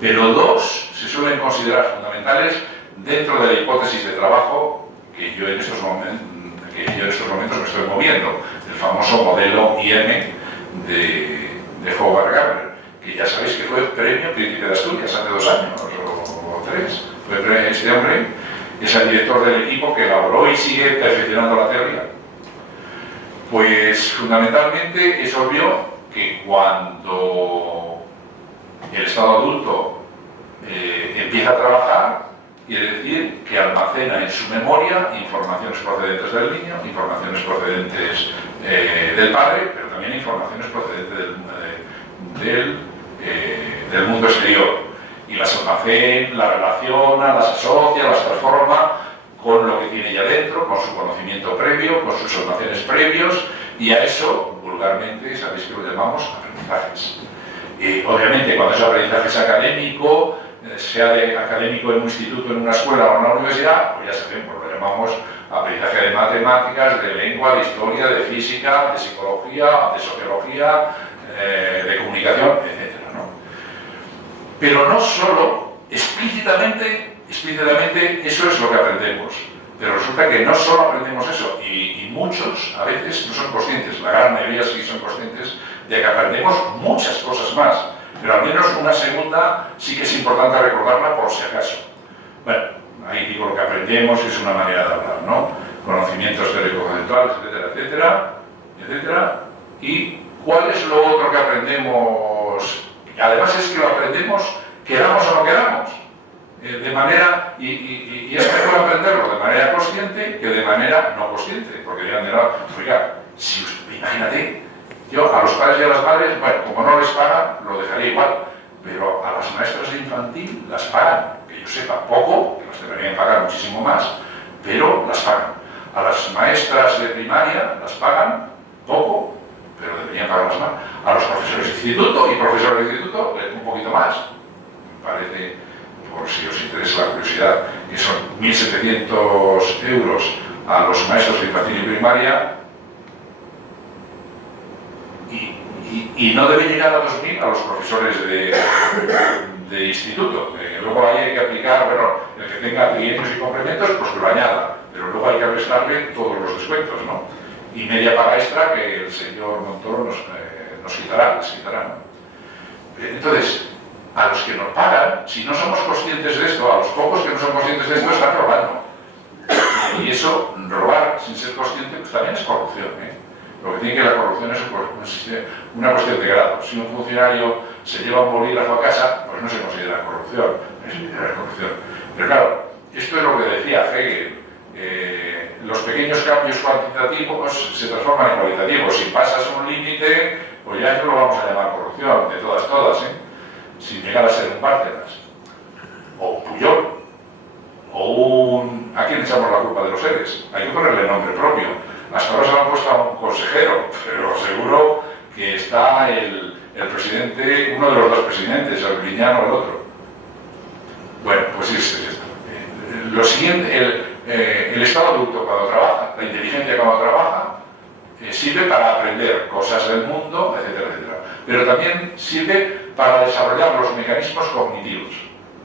pero dos se suelen considerar fundamentales dentro de la hipótesis de trabajo que yo en estos momentos me estoy moviendo, el famoso modelo IM de Howard Gardner, que ya sabéis que fue premio Príncipe de Asturias hace 2 años o 3. Fue este hombre, es el director del equipo que elaboró y sigue perfeccionando la teoría. Pues fundamentalmente es obvio que cuando el estado adulto empieza a trabajar, quiere decir que almacena en su memoria informaciones procedentes del niño, informaciones procedentes del padre, pero también informaciones procedentes del mundo exterior. Y las almacena, las relaciona, las asocia, las transforma con lo que tiene ya dentro, con su conocimiento previo, con sus almacenes previos, y a eso, vulgarmente, sabéis que lo llamamos aprendizajes. Obviamente, cuando ese aprendizaje es académico, sea académico en un instituto, en una escuela o en una universidad, pues ya sabemos, lo llamamos aprendizaje de matemáticas, de lengua, de historia, de física, de psicología, de sociología, de comunicación, etc., ¿no? Pero no solo, explícitamente eso es lo que aprendemos. Pero resulta que no solo aprendemos eso, y muchos a veces no son conscientes, la gran mayoría sí son conscientes de que aprendemos muchas cosas más. Pero al menos una segunda sí que es importante recordarla por si acaso. Bueno, ahí digo lo que aprendemos, que es una manera de hablar, ¿no? Conocimientos teórico-conceptuales, etcétera, etcétera, etcétera. ¿Y cuál es lo otro que aprendemos? Además es que lo aprendemos, queramos o no queramos. de manera, y es mejor aprenderlo de manera consciente que de manera no consciente, porque dirán, oiga, si imagínate, yo a los padres y a las madres, bueno, como no les pagan, lo dejaría igual, pero a las maestras de infantil las pagan, que yo sepa poco, que las deberían pagar muchísimo más, pero las pagan. A las maestras de primaria las pagan poco, pero deberían pagarlas más. A los profesores de instituto y profesores de instituto un poquito más. Me parece, por si os interesa la curiosidad, que son 1.700 euros a los maestros de infantil y primaria y no debe llegar a 2.000 a los profesores de instituto. Luego ahí hay que aplicar, bueno, el que tenga trienios y complementos, pues que lo añada, pero luego hay que restarle todos los descuentos, ¿no? Y media paga extra que el señor Montoro nos quitará, les quitará, ¿no? Entonces, a los que nos pagan, si no somos conscientes de esto, a los pocos que no son conscientes de esto están robando. Y eso, robar sin ser consciente, pues también es corrupción, ¿eh? Lo que tiene que la corrupción es una cuestión de grado. Si un funcionario se lleva un bolígrafo a casa, pues no se considera corrupción, es corrupción. Pero claro, esto es lo que decía Hegel. Los pequeños cambios cuantitativos se transforman en cualitativos. Si pasas un límite, pues ya eso lo vamos a llamar corrupción, de todas, ¿eh? Sin llegar a ser un Bárcenas, o un Puyol, o un... ¿A quién echamos la culpa de los seres? Hay que ponerle nombre propio. Hasta ahora se lo han puesto a un consejero, pero seguro que está el presidente, uno de los dos presidentes, el Griñán o el otro. Bueno, pues es esto. Lo siguiente, el estado adulto cuando trabaja, la inteligencia cuando trabaja, sirve para aprender cosas del mundo, etcétera, etcétera. Pero también sirve para desarrollar los mecanismos cognitivos.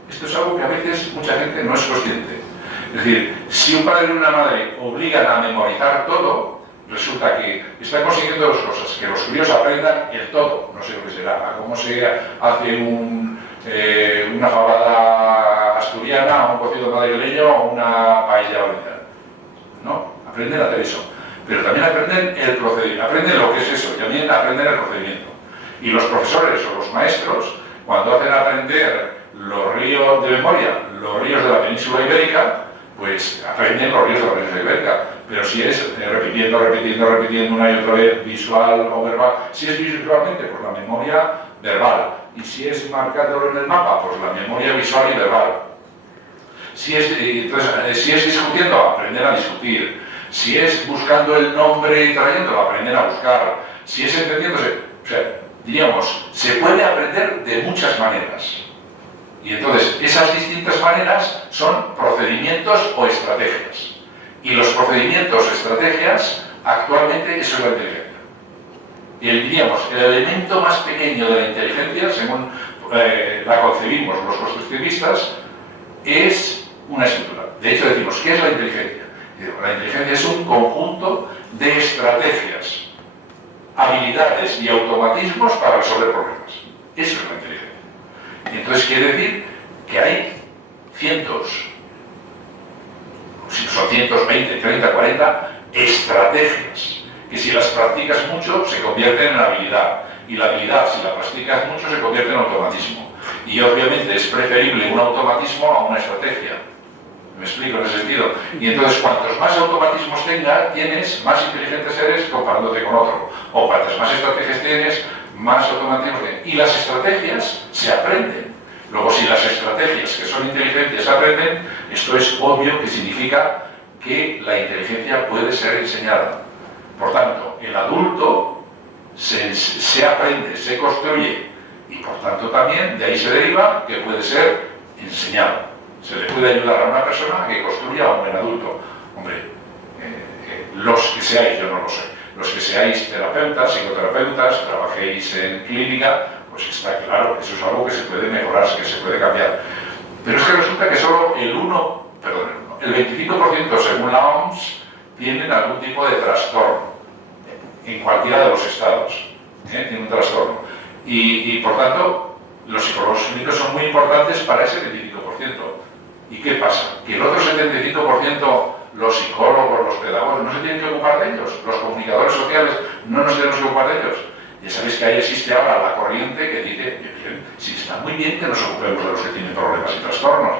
Esto es algo que a veces mucha gente no es consciente. Es decir, si un padre y una madre obligan a memorizar todo, resulta que están consiguiendo dos cosas: que los críos aprendan el todo, no sé lo que será, a cómo se hace una fabada asturiana, un cocido madrileño o una paella valenciana. ¿No? Aprenden a hacer eso. Pero también aprenden el procedimiento, aprenden lo que es eso, y también aprenden el procedimiento. Y los profesores o los maestros, cuando hacen aprender los ríos de memoria, los ríos de la península ibérica, pues aprenden los ríos de la península ibérica. Pero si es repitiendo una y otra vez, visual o verbal, si es visualmente, pues la memoria verbal. Y si es marcándolo en el mapa, pues la memoria visual y verbal. Si es discutiendo, aprender a discutir. Si es buscando el nombre y trayéndolo, aprender a buscar. Si es entendiéndose, o sea, diríamos, se puede aprender de muchas maneras. Y entonces, esas distintas maneras son procedimientos o estrategias. Y los procedimientos o estrategias, actualmente, eso es la inteligencia. Y diríamos, el elemento más pequeño de la inteligencia, según la concebimos los constructivistas, es una estructura. De hecho, decimos, ¿qué es la inteligencia? La inteligencia es un conjunto de estrategias, habilidades y automatismos para resolver problemas. Eso es la inteligencia. Y entonces quiere decir que hay cientos, si son 120, 30, 40 estrategias, que si las practicas mucho se convierten en habilidad, y la habilidad, si la practicas mucho, se convierte en automatismo. Y obviamente es preferible un automatismo a una estrategia. ¿Me explico en ese sentido? Y entonces, cuantos más automatismos tienes, más inteligentes eres comparándote con otro. O cuantas más estrategias tienes, más automatismos tienes. Y las estrategias se aprenden. Luego, si las estrategias que son inteligentes se aprenden, esto es obvio que significa que la inteligencia puede ser enseñada. Por tanto, el adulto se aprende, se construye. Y por tanto también, de ahí se deriva que puede ser enseñado. Se le puede ayudar a una persona a que construya un buen adulto. Hombre, los que seáis, yo no lo sé, los que seáis terapeutas, psicoterapeutas, trabajéis en clínica, pues está claro, eso es algo que se puede mejorar, que se puede cambiar. Pero es que resulta que solo el 25% según la OMS tienen algún tipo de trastorno en cualquiera de los estados, tiene un trastorno. Y por tanto, los psicólogos clínicos son muy importantes para ese 25%. ¿Y qué pasa? Que el otro 75%, los psicólogos, los pedagogos, no se tienen que ocupar de ellos, los comunicadores sociales no nos tenemos que ocupar de ellos. Ya sabéis que ahí existe ahora la corriente que dice, bien, sí, está muy bien que nos ocupemos de los que tienen problemas y trastornos,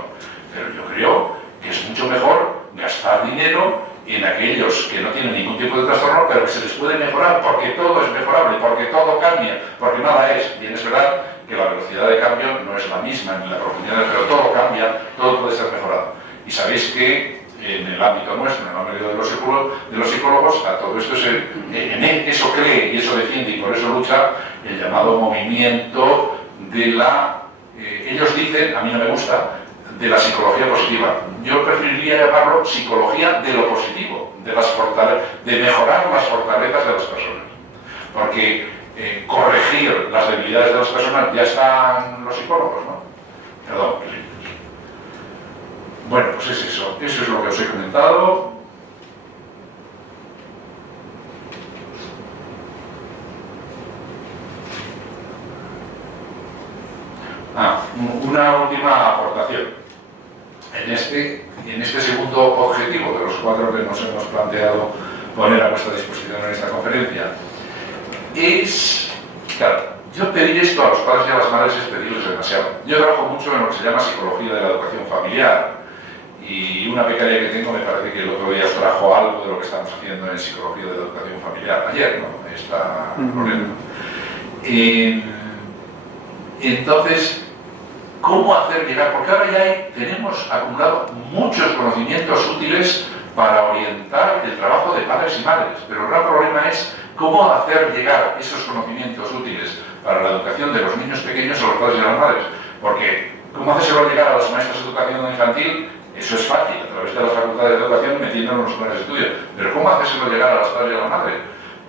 pero yo creo que es mucho mejor gastar dinero en aquellos que no tienen ningún tipo de trastorno, pero que se les puede mejorar, porque todo es mejorable, porque todo cambia, porque nada es. Bien, es verdad que la velocidad de cambio no es la misma ni la profundidad, pero todo cambia, todo puede ser mejorado. Y sabéis que en el ámbito nuestro, en el ámbito de los psicólogos, a todo esto eso cree y eso defiende, y por eso lucha el llamado movimiento de la, ellos dicen, a mí no me gusta, de la psicología positiva. Yo preferiría llamarlo psicología de lo positivo, de mejorar las fortalezas de las personas. Porque corregir las debilidades de las personas ya están los psicólogos, ¿no? Perdón, bueno, pues es eso es lo que os he comentado. Una última aportación. En este segundo objetivo de los 4 que nos hemos planteado poner a vuestra disposición en esta conferencia, es, claro, yo pedir esto a los padres y a las madres es pedirles demasiado. Yo trabajo mucho en lo que se llama psicología de la educación familiar, y una becaria que tengo me parece que el otro día os trajo algo de lo que estamos haciendo en psicología de la educación familiar, ayer, ¿no? Esta problema. Entonces, ¿cómo hacer llegar? Porque ahora ya tenemos acumulado muchos conocimientos útiles para orientar el trabajo de padres y madres, pero el gran problema es cómo hacer llegar esos conocimientos útiles para la educación de los niños pequeños a los padres y a las madres. Porque, ¿cómo hacérselo llegar a las maestras de educación infantil? Eso es fácil, a través de las facultades de educación metiéndonos en los planes de estudio. Pero ¿cómo hacérselo llegar a los padres y a la madre?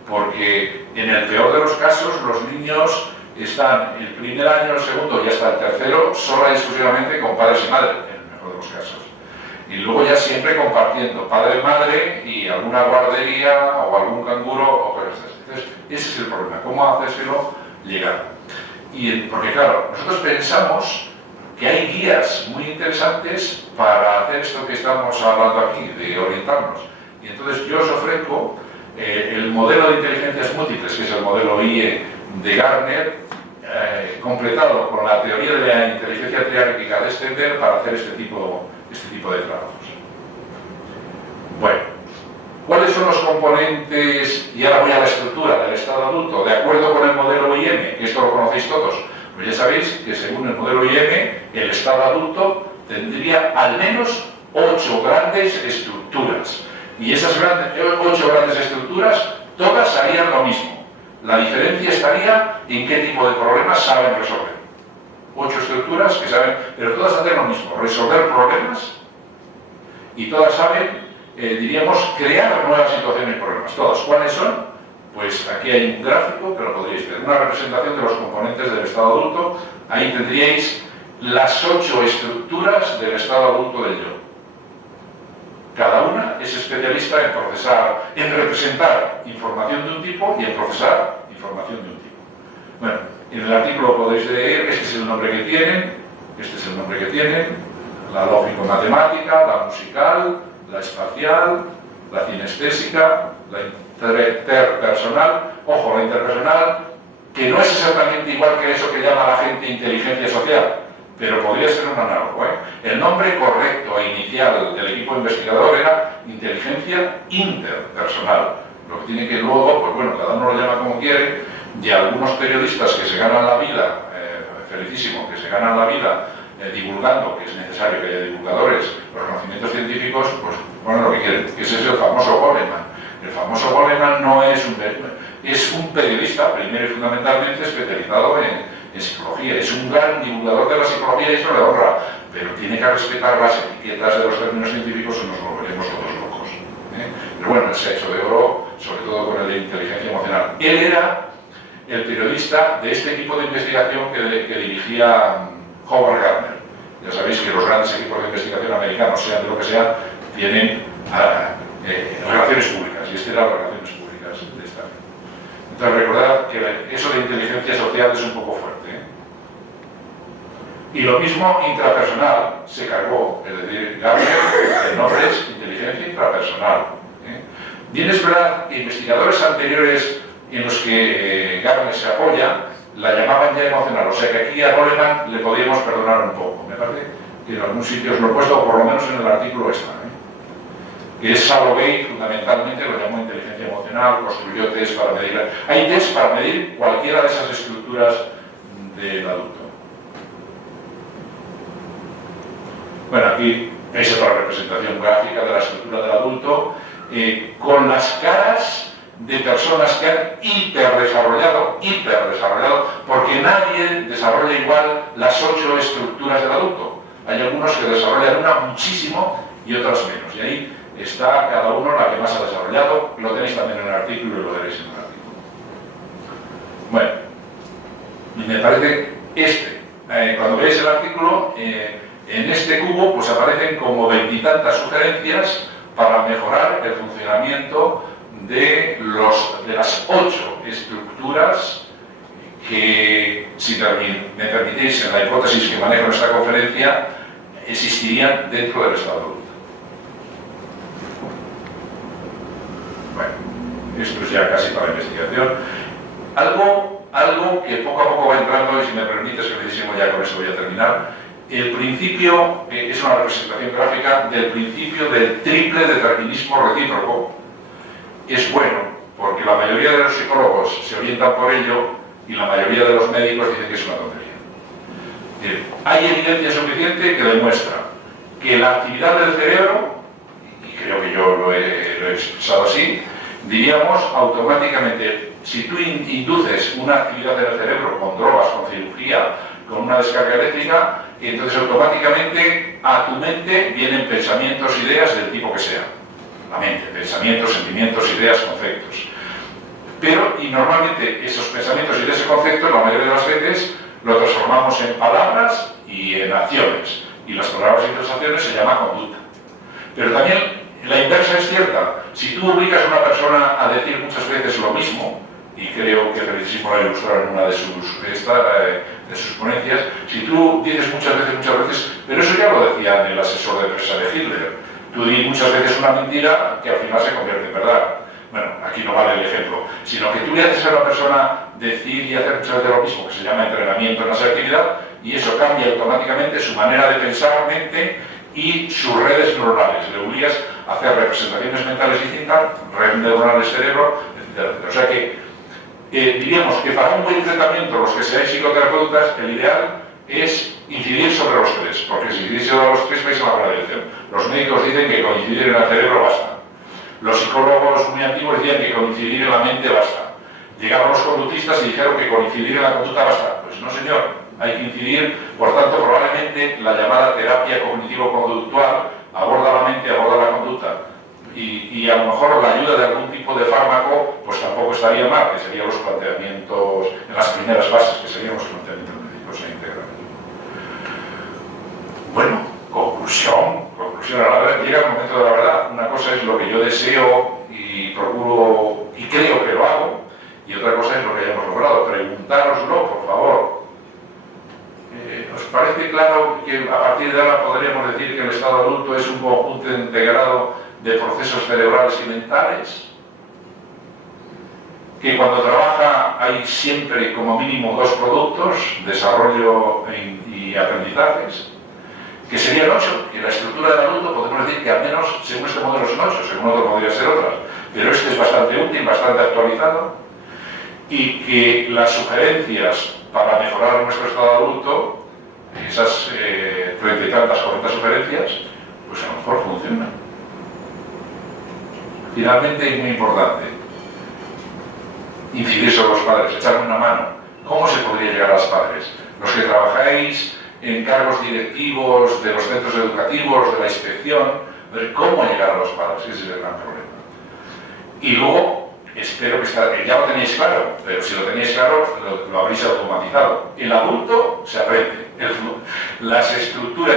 Porque en el peor de los casos, los niños están el primer año, el segundo y hasta el tercero sola y exclusivamente con padres y madres, en el mejor de los casos. Y luego ya siempre compartiendo padre-madre y alguna guardería o algún canguro o cosas así. Entonces, ese es el problema, cómo hacérselo llegar. Porque claro, nosotros pensamos que hay guías muy interesantes para hacer esto que estamos hablando aquí, de orientarnos. Y entonces yo os ofrezco el modelo de inteligencias múltiples, que es el modelo IE de Gardner, completado con la teoría de la inteligencia triárquica de Stender para hacer este tipo de trabajos. Bueno, ¿cuáles son los componentes? Y ahora voy a la estructura del estado adulto, de acuerdo con el modelo IM, que esto lo conocéis todos. Pues ya sabéis que según el modelo IM, el estado adulto tendría al menos 8 grandes estructuras. Y esas 8 grandes estructuras, todas harían lo mismo. La diferencia estaría en qué tipo de problemas saben resolver. 8 estructuras que saben, pero todas hacen lo mismo, resolver problemas, y todas saben, diríamos, crear nuevas situaciones y problemas. Todas. ¿Cuáles son? Pues aquí hay un gráfico que lo podríais ver, una representación de los componentes del estado adulto. Ahí tendríais las 8 estructuras del estado adulto del yo. Cada una es especialista en representar información de un tipo y en procesar información de un tipo. Bueno, en el artículo podéis leer, este es el nombre que tienen, la lógico-matemática, la musical, la espacial, la cinestésica, la interpersonal. Ojo, la interpersonal, que no es exactamente igual que eso que llama la gente inteligencia social, pero podría ser un análogo, ¿eh? El nombre correcto e inicial del equipo investigador era inteligencia interpersonal. Lo que tiene que luego, pues bueno, cada uno lo llama como quiere, y algunos periodistas que se ganan la vida, felicísimo, que se ganan la vida divulgando, que es necesario que haya divulgadores, los conocimientos científicos, pues bueno, lo que quieren, que ese es el famoso Goleman. El famoso Goleman no es un periodista, primero y fundamentalmente especializado en psicología, es un gran divulgador de la psicología y eso le honra, pero tiene que respetar las etiquetas de los términos científicos o nos volveremos todos locos. Pero bueno, él se ha hecho de oro, sobre todo con el de inteligencia emocional. Él era el periodista de este equipo de investigación que dirigía Howard Gardner. Ya sabéis que los grandes equipos de investigación americanos, sean de lo que sea, tienen relaciones públicas, y este era relaciones públicas de esta. Entonces recordad que eso de inteligencia social es un poco fuerte. Y lo mismo intrapersonal se cargó, es decir, Gardner, el nombre es inteligencia intrapersonal. Bien es verdad que investigadores anteriores en los que Gardner se apoya la llamaban ya emocional, o sea que aquí a Goleman le podíamos perdonar un poco. Me parece en algunos sitios lo he puesto, o por lo menos en el artículo está, que es Salovey, fundamentalmente lo llamó inteligencia emocional, construyó test para medir. Hay test para medir cualquiera de esas estructuras del adulto. Bueno, aquí es otra representación gráfica de la estructura del adulto, con las caras de personas que han hiperdesarrollado, porque nadie desarrolla igual las 8 estructuras del adulto. Hay algunos que desarrollan una muchísimo y otras menos. Y ahí está cada uno la que más ha desarrollado. Lo tenéis también en el artículo y lo veréis en el artículo. Bueno, me parece cuando veis el artículo, en este cubo pues aparecen como 20 y tantas sugerencias para mejorar el funcionamiento de las 8 estructuras que, si me permitís, en la hipótesis que manejo en esta conferencia, existirían dentro del estado adulto. Bueno, esto es ya casi para investigación. Algo que poco a poco va entrando, y si me permites que me decimos ya con eso voy a terminar. El principio es una representación gráfica del principio del triple determinismo recíproco. Es bueno, porque la mayoría de los psicólogos se orientan por ello y la mayoría de los médicos dicen que es una tontería. Hay evidencia suficiente que demuestra que la actividad del cerebro, y creo que yo lo he expresado así, diríamos automáticamente, si tú induces una actividad del cerebro con drogas, con cirugía, con una descarga eléctrica, entonces automáticamente a tu mente vienen pensamientos, ideas del tipo que sea. La mente, pensamientos, sentimientos, ideas, conceptos. Pero, y normalmente esos pensamientos, ideas y conceptos, la mayoría de las veces, lo transformamos en palabras y en acciones. Y las palabras y las acciones se llama conducta. Pero también la inversa es cierta. Si tú obligas a una persona a decir muchas veces lo mismo, y creo que Felicísimo lo ilustró en una de sus ponencias, si tú dices muchas veces, pero eso ya lo decía el asesor de prensa de Hitler, tú dices muchas veces una mentira que al final se convierte en verdad. Bueno, aquí no vale el ejemplo, sino que tú le haces a una persona decir y hacer muchas veces lo mismo, que se llama entrenamiento en la selectividad, y eso cambia automáticamente su manera de pensar, mente y sus redes neuronales. Le obligas a hacer representaciones mentales distintas, redes neuronales cerebro, etc. O sea que diríamos que para un buen tratamiento, los que seáis psicoterapeutas, el ideal es incidir sobre los 3, porque si incidir sobre los 3 vais a la dirección. Los médicos dicen que coincidir en el cerebro basta. Los psicólogos muy antiguos decían que coincidir en la mente basta. Llegaron los conductistas y dijeron que coincidir en la conducta basta. Pues no, señor, hay que incidir. Por tanto, probablemente la llamada terapia cognitivo-conductual aborda la mente, aborda la conducta. Y a lo mejor la ayuda de algún tipo de fármaco pues tampoco estaría mal, que serían los planteamientos en las primeras fases, que serían los planteamientos médicos e integrales. Bueno, conclusión a la vez, llega el momento de la verdad. Una cosa es lo que yo deseo y procuro y creo que lo hago, y otra cosa es lo que hayamos logrado. Preguntároslo, por favor. ¿Os parece claro que a partir de ahora podríamos decir que el estado adulto es un conjunto integrado de procesos cerebrales y mentales? Que cuando trabaja hay siempre como mínimo 2 productos, desarrollo y aprendizajes, que serían 8, que la estructura del adulto podemos decir que al menos según este modelo son 8, según otro podría ser otras, pero este es bastante útil, bastante actualizado, y que las sugerencias para mejorar nuestro estado adulto, esas 30 y tantas, 40 sugerencias, pues a lo mejor funcionan. Finalmente, y muy importante, incidir sobre los padres, echarme una mano. ¿Cómo se podría llegar a los padres? Los que trabajáis en cargos directivos de los centros educativos, de la inspección, ver cómo llegar a los padres, ese es el gran problema. Y luego, espero que ya lo tenéis claro, pero si lo tenéis claro, lo habréis automatizado. El adulto se aprende. Las estructuras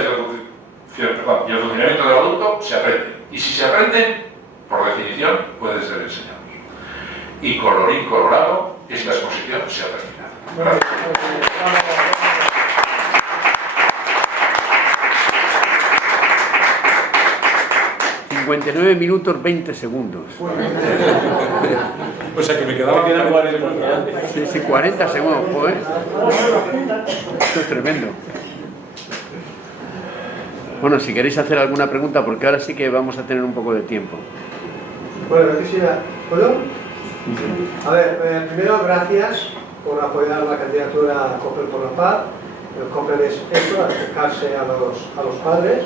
y el funcionamiento del adulto se aprenden. Y si se aprenden, por definición, pueden ser enseñados. Y colorín colorado, esta exposición se ha terminado. Gracias. 59 minutos 20 segundos. O sea que me quedaba 40. Sí, 40 segundos, joder. Esto es tremendo. Bueno, si queréis hacer alguna pregunta, porque ahora sí que vamos a tener un poco de tiempo. Bueno, quisiera... ¿Puedo? A ver, primero, gracias por apoyar la candidatura COPEL por la Paz. El COPEL es eso, acercarse a los padres.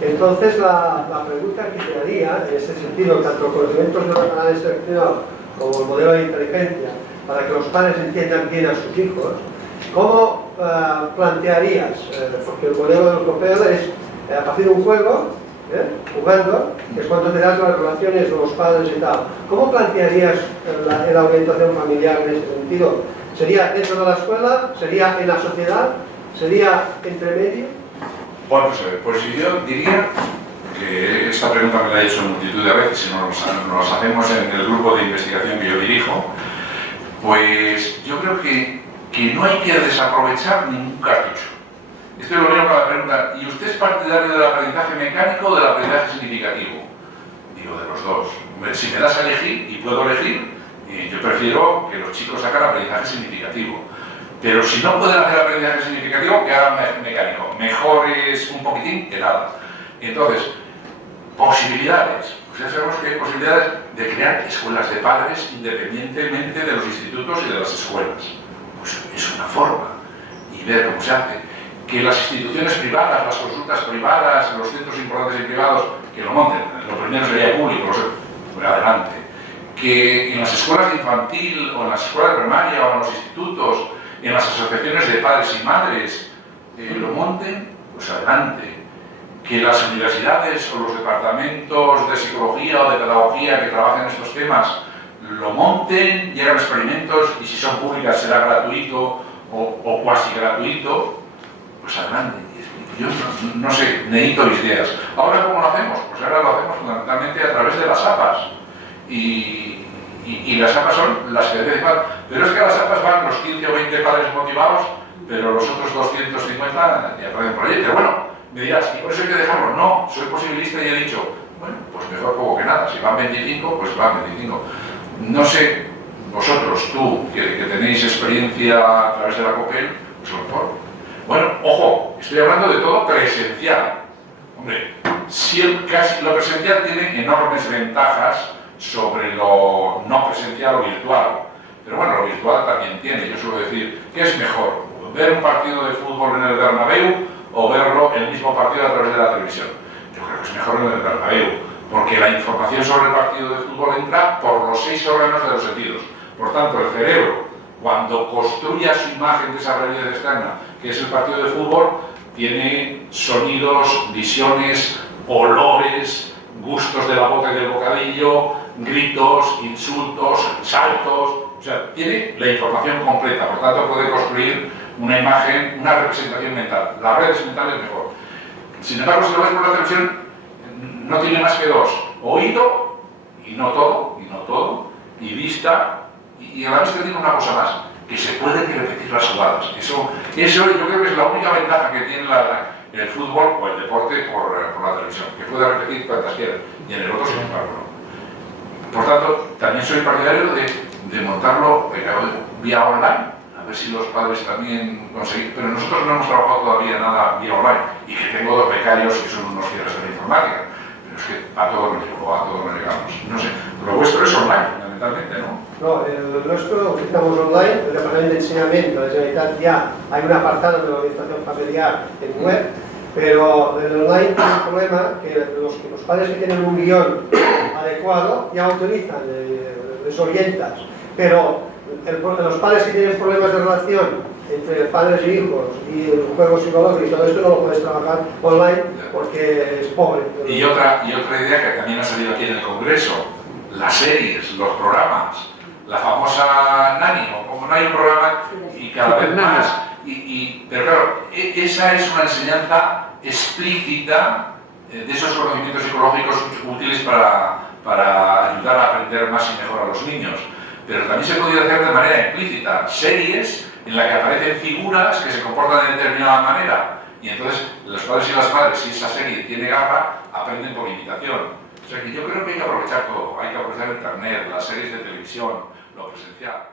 Entonces, la pregunta que te haría, en este sentido, tanto conocimientos de la análisis seleccionado como el modelo de inteligencia, para que los padres entiendan bien a sus hijos, ¿cómo plantearías? Porque el modelo del COPEL es a partir de un juego, jugando, que es cuando te das las relaciones de los padres y tal. ¿Cómo plantearías la orientación familiar en este sentido? ¿Sería dentro de la escuela? ¿Sería en la sociedad? ¿Sería entre medio? Bueno, pues yo diría que esta pregunta me la he hecho multitud de veces y nos hacemos en el grupo de investigación que yo dirijo. Pues yo creo que no hay que desaprovechar ningún cartucho. Esto es lo mismo que la pregunta, ¿y usted es partidario del aprendizaje mecánico o del aprendizaje significativo? Digo, de los dos. Si me das a elegir, y puedo elegir, yo prefiero que los chicos hagan aprendizaje significativo. Pero si no pueden hacer aprendizaje significativo, que hagan mecánico. Mejor es un poquitín que nada. Entonces, posibilidades. Pues ya sabemos que hay posibilidades de crear escuelas de padres independientemente de los institutos y de las escuelas. Pues es una forma. Y ver cómo se hace. Que las instituciones privadas, las consultas privadas, los centros importantes y privados, que lo monten. Lo primero sería público, pues adelante. Que en las escuelas de infantil, o en las escuelas de primaria, o en los institutos, en las asociaciones de padres y madres, lo monten, pues adelante. Que las universidades o los departamentos de psicología o de pedagogía que trabajen estos temas lo monten, y hagan experimentos, y si son públicas será gratuito o cuasi gratuito, pues adelante. Yo no sé, necesito ideas. ¿Ahora cómo lo hacemos? Pues ahora lo hacemos fundamentalmente a través de las APAs. Y las APAs son las que deben llevar. Pero es que a las APAs van los 15 o 20 padres motivados, pero los otros 250 ya pueden por allí. Pero bueno, me dirás, ¿y por eso hay que dejarlo? No, soy posibilista y he dicho, bueno, pues mejor poco que nada. Si van 25, pues van 25. No sé, vosotros, tú, que tenéis experiencia a través de la COPEL, pues mejor. Bueno, ojo, estoy hablando de todo presencial. Hombre, casi lo presencial tiene enormes ventajas sobre lo no presencial o virtual. Pero bueno, lo virtual también tiene. Yo suelo decir, ¿qué es mejor? ¿Ver un partido de fútbol en el Bernabéu o verlo el mismo partido a través de la televisión? Yo creo que es mejor en el Bernabéu, porque la información sobre el partido de fútbol entra por los 6 órganos de los sentidos. Por tanto, el cerebro, cuando construya su imagen de esa realidad externa, que es el partido de fútbol, tiene sonidos, visiones, olores, gustos de la boca y del bocadillo, gritos, insultos, saltos, o sea, tiene la información completa, por tanto puede construir una imagen, una representación mental. Las redes mentales mejor. Sin embargo, si lo ves por la televisión, no tiene más que dos: oído, y no todo, y vista, y a la vista tiene una cosa más, que se pueden repetir las jugadas. Eso yo creo que es la única ventaja que tiene el fútbol o el deporte por la televisión, que puede repetir cuantas quieran, y en el otro sin embargo no. Por tanto, también soy partidario de montarlo vía online, a ver si los padres también consiguen, pero nosotros no hemos trabajado todavía nada vía online, y que tengo 2 becarios que son unos fieles de la informática, pero es que a todos no llegamos. No sé, lo vuestro es online, fundamentalmente, ¿no? No, el nuestro utilizamos online, el Departamento de Enseñamiento de la Generalitat ya hay un apartado de la orientación familiar en web, pero el online tiene un problema que los padres que tienen un guión adecuado ya utilizan, les orientas, pero los padres que tienen problemas de relación entre padres e hijos y el juego psicológico y todo esto no lo puedes trabajar online porque es pobre. Y otra idea que también ha salido aquí en el Congreso, las series, los programas, la famosa Nani, o como no hay un programa, y cada vez más, pero claro, esa es una enseñanza explícita de esos conocimientos psicológicos útiles para ayudar a aprender más y mejor a los niños. Pero también se podría hacer de manera implícita, series en las que aparecen figuras que se comportan de determinada manera, y entonces los padres y las madres, si esa serie tiene garra, aprenden por imitación. O sea que yo creo que hay que aprovechar todo, hay que aprovechar internet, las series de televisión, lo presencial.